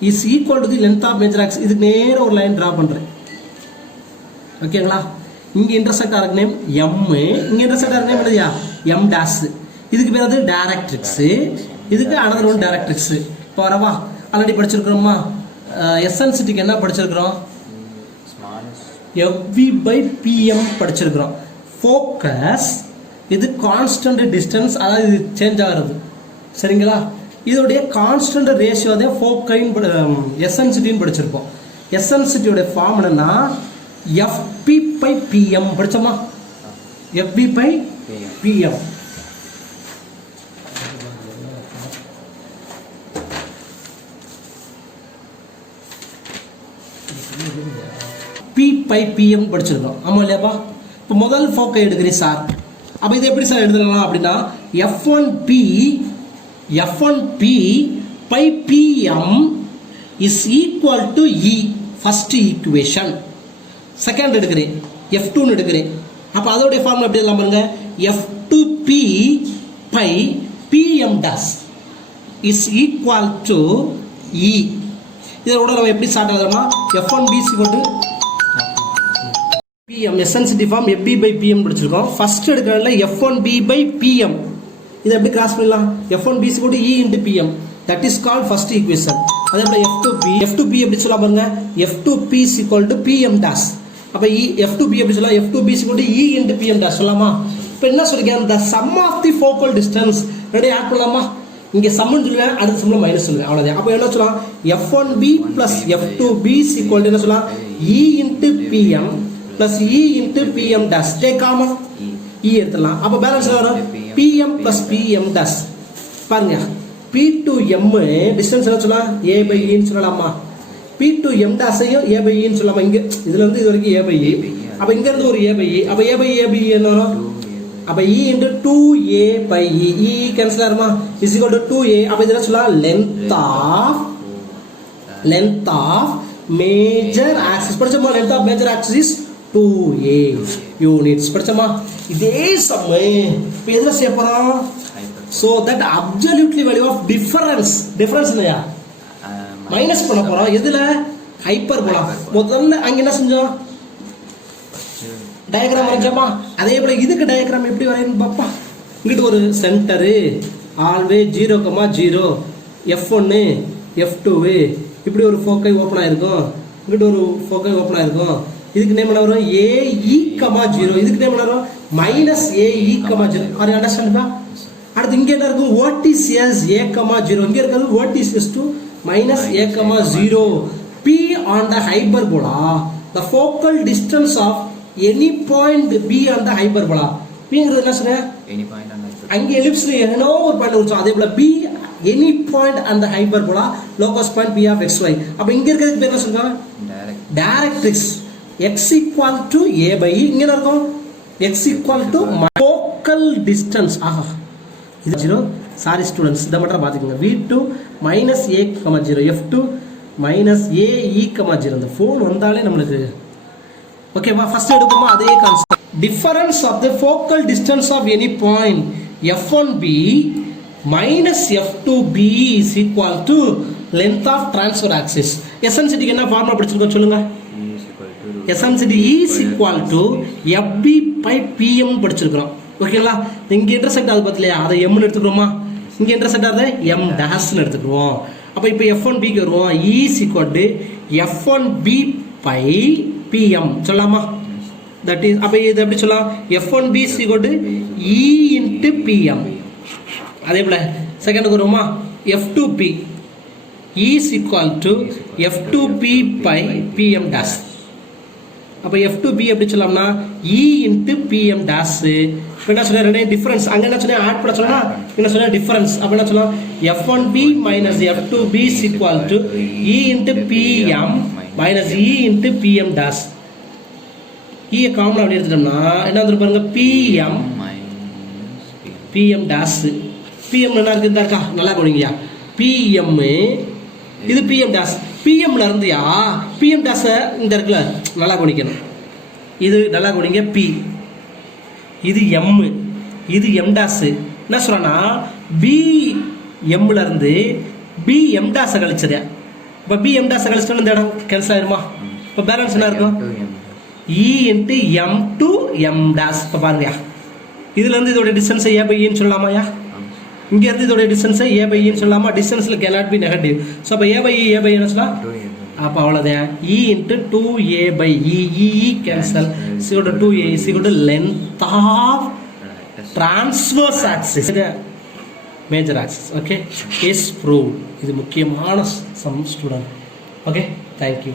is equal to the length of major axis. இதுக்கு நேர ஒரு line draw பண்றேன். ஓகேங்களா? இங்க intersect ஆகிற name M, இங்க intersect ஆகிற நேம் என்னதுயா? M dash. இதுக்கு பேர் வந்து டைரக்ட்ரிக்ஸ், இதுக்கு another one டைரக்ட்ரிக்ஸ். இப்போ வரவா, ஆல்ரெடி படிச்சிருக்கிறோமா? எசன்சிட்டிக்கு என்ன படிச்சிருக்கிறோம்? FV by PM படிச்சிருக்கிறோம். ஃபோக்கஸ் இது கான்ஸ்டன்ட் டிஸ்டன்ஸ், அதாவது இது சேஞ்ச் ஆகிறது. சரிங்களா? இதோடைய கான்ஸ்டன்ட் ரேஷியோ தான் ஃபோக்கைன்னு எசன்சிட்டின்னு படிச்சிருப்போம். எசன்சிட்டியோட ஃபார்ம் என்னன்னா FP by PM படிச்சோமா? FP by PM. PM படிச்சிருக்கோம். ஆமா இல்லையாப்பா? இப்போ முதல் ஃபோக்கை எடுக்கிறேன் சார். அப்போ இது எப்படி சார் எழுதலாம் அப்படின்னா F1P by PM is equal to E. First equation. Second எடுக்கிறேன், F2 எடுக்கிறேன். அப்போ அதோடைய ஃபார்முலா எப்படி எழுதலாம் பாருங்க, F2P by PM dash is equal to E. இதோட நம்ம எப்படி ஸ்டார்ட் ஆகுதுன்னா F1B is equal to PM eccentricity form FB by PM படிச்சிருக்கோம். ஃபர்ஸ்ட் எடுக்கிறதுல F1B by PM. இதை எப்படி கிராஸ் பண்ணலாம்? F1B is equal to E into PM. That is called first equation. அதே போல F2B எப்படி சொல்லலாம் பாருங்க? F2P is equal to PM dash. அப்ப F2B எப்படி சொல்லலாம்? F2B is equal to E into PM dash சொல்லலாமா? இப்போ என்ன சொல்றீங்க? The sum of the focal distance ready add பண்ணலாமா? இங்க சம்மன் சொல்லுவேன், அடுத்த சம்ல மைனஸ் சொல்லுவேன், அவ்வளவுதான். அப்ப என்ன சொல்லலாம்? F1B plus F2B is equal to என்ன சொல்லலாம்? E into PM plus E into PM dash. Take common E எடுத்துடலாம். அப்ப பேலன்ஸ் வரும் PM plus PM dash. பாருங்க P to M டிஸ்டன்ஸ் என்ன சொல்லலாம்? A by E ன்னு சொல்லலாமா? P to M dash ஐயும் A by E ன்னு சொல்லலாமா? இங்க இதுல இருந்து இது வரைக்கும் A by E. அப்ப இங்க இருந்து ஒரு A by E. அப்ப A by E என்ன வரும்? அப்ப E into 2A by E. E cancel ஆகுமா? is equal to 2A. அப்ப இதெல்லாம் சொல்லலாம் length of major axis. படிச்சோமா? length of major axis is 2A units. படிச்சோமா? இதே சம் இப்போ எதுல செய்ய போறோம்? So that absolutely value of difference என்னையா? மைனஸ் பண்ண போறோம். எதுல? ஹைப்பர்போலா. முதல்ல அங்க என்ன செஞ்சோம்? டயக்ராம் வரைஞ்சோமா? அதே போல இதுக்கு டயக்ராம் எப்படி வரையணும் பாப்பா. இங்கிட்டு ஒரு சென்டரு ஆல்வே 0,0 F1 F2 இப்படி ஒரு ஃபோக்கை ஓப்பன் ஆயிருக்கும், இங்கிட்டு ஒரு ஃபோக்கை ஓப்பன் ஆயிருக்கும். இதுக்கு நேம் என்ன வரும்? AE,0. இதுக்கு நேம் என்ன வரும்? -AE,0. Are understand? அடுத்து இங்க என்ன இருக்கும்? what is A,0. இங்க இருக்கிறது what is to -A,0. P on the hyperbola, the focal distance of any point B on the hyperbola. P ங்கிறது என்ன சொல்றேன்? any point on the hyperbola. அங்க எலிப்ஸ்ல என்னோ ஒரு பாயிண்ட் வச்சோம். அதே போல B any point on the hyperbola, locus point P of xy. அப்ப இங்க இருக்கிறதுக்கு பேர் என்ன சொல்றாங்க? Directrix. x equal to A by E. இங்க என்ன இருக்கும்? x equal to focal distance. ஆஹா இது 0. சாரி ஸ்டூடண்ட்ஸ், இத மட்டும் பாத்துக்கங்க. V2 -A,0 F2 -AE,0. இந்த ஃபோன் வந்தாலே நமக்கு ஓகேவா? ஃபர்ஸ்ட் எடுப்போமா? அதே concept. Difference of the focal distance of any point F1B minus F2B is equal to length of transfer axis. எசன்சிட்டிக்கு என்ன ஃபார்முலா படிச்சிருக்கோம் சொல்லுங்க? எசன்சிட்டி is equal to FB by PM படிச்சிருக்கோம். ஓகேங்களா? இங்க இன்டர்செக்ட் ஆகுது பாத்தீங்களா? அதை M ன்னு எடுத்துக்கிறோமா? இங்க இன்டர்செக்ட் ஆகுது M dash ன்னு எடுத்துக்கிறோம். அப்ப இப்போ F1B க்கு வருவோம். E is equal to F1B by PM சொல்லலாமா? that is அப்ப இது எப்படி சொல்லலாம்? F1B is equal to E into PM. அதே போல செகண்டுக்கு வருவோமா? F2P E is equal to F2P by PM dash. அப்ப F2B எப்படி சொல்லலாம்னா E into PM dash. என்ன சொல்ற? ரெண்டே டிஃபரன்ஸ். அங்க என்ன சொன்னா? ஆட் பண்ண சொன்னா என்ன சொன்னா? டிஃபரன்ஸ். அப்ப என்ன சொல்லலாம்? F1B minus F2B is equal to E into PM minus E into PM dash. E காமனா அப்படி எடுத்துட்டோம்னா என்ன வந்து பாருங்க? PM dash. PM என்ன இருக்கு? இந்த இருக்கா? நல்லா கவனிங்கயா. PM இது PM dash. PM ல இருந்துயா PM dash இந்த இருக்குல, நல்லா கவனிக்கணும். இது நல்லா கவனிங்க. P இது M, இது M dash. என்ன சொல்றேன்னா B M ல இருந்து B M dash கழிச்சது. இப்ப B M dash கழிச்சிட்டோம்னா இந்த இடம் கேன்சல் ஆயிருமா? இப்ப பேலன்ஸ் என்ன இருக்கும்? E into M to M dash. இப்ப பாருங்க, இதுல இருந்து இதோட டிஸ்டன்ஸ் A by E ன்னு சொல்லலாமாயா? இங்க இருந்து இதோட டிஸ்டன்ஸ் A by E ன்னு சொல்லலாமா? டிஸ்டன்ஸ்ல cannot be negative. சோ அப்ப A by E என்ன சொல்லலாம்? அப்ப அவ்வளவுதான். E into 2A by E cancel. is equal to 2A is equal to length of transverse axis, major axis. Okay, is proved. இது முக்கியமான சம் ஸ்டூடண்ட். ஓகே, thank you.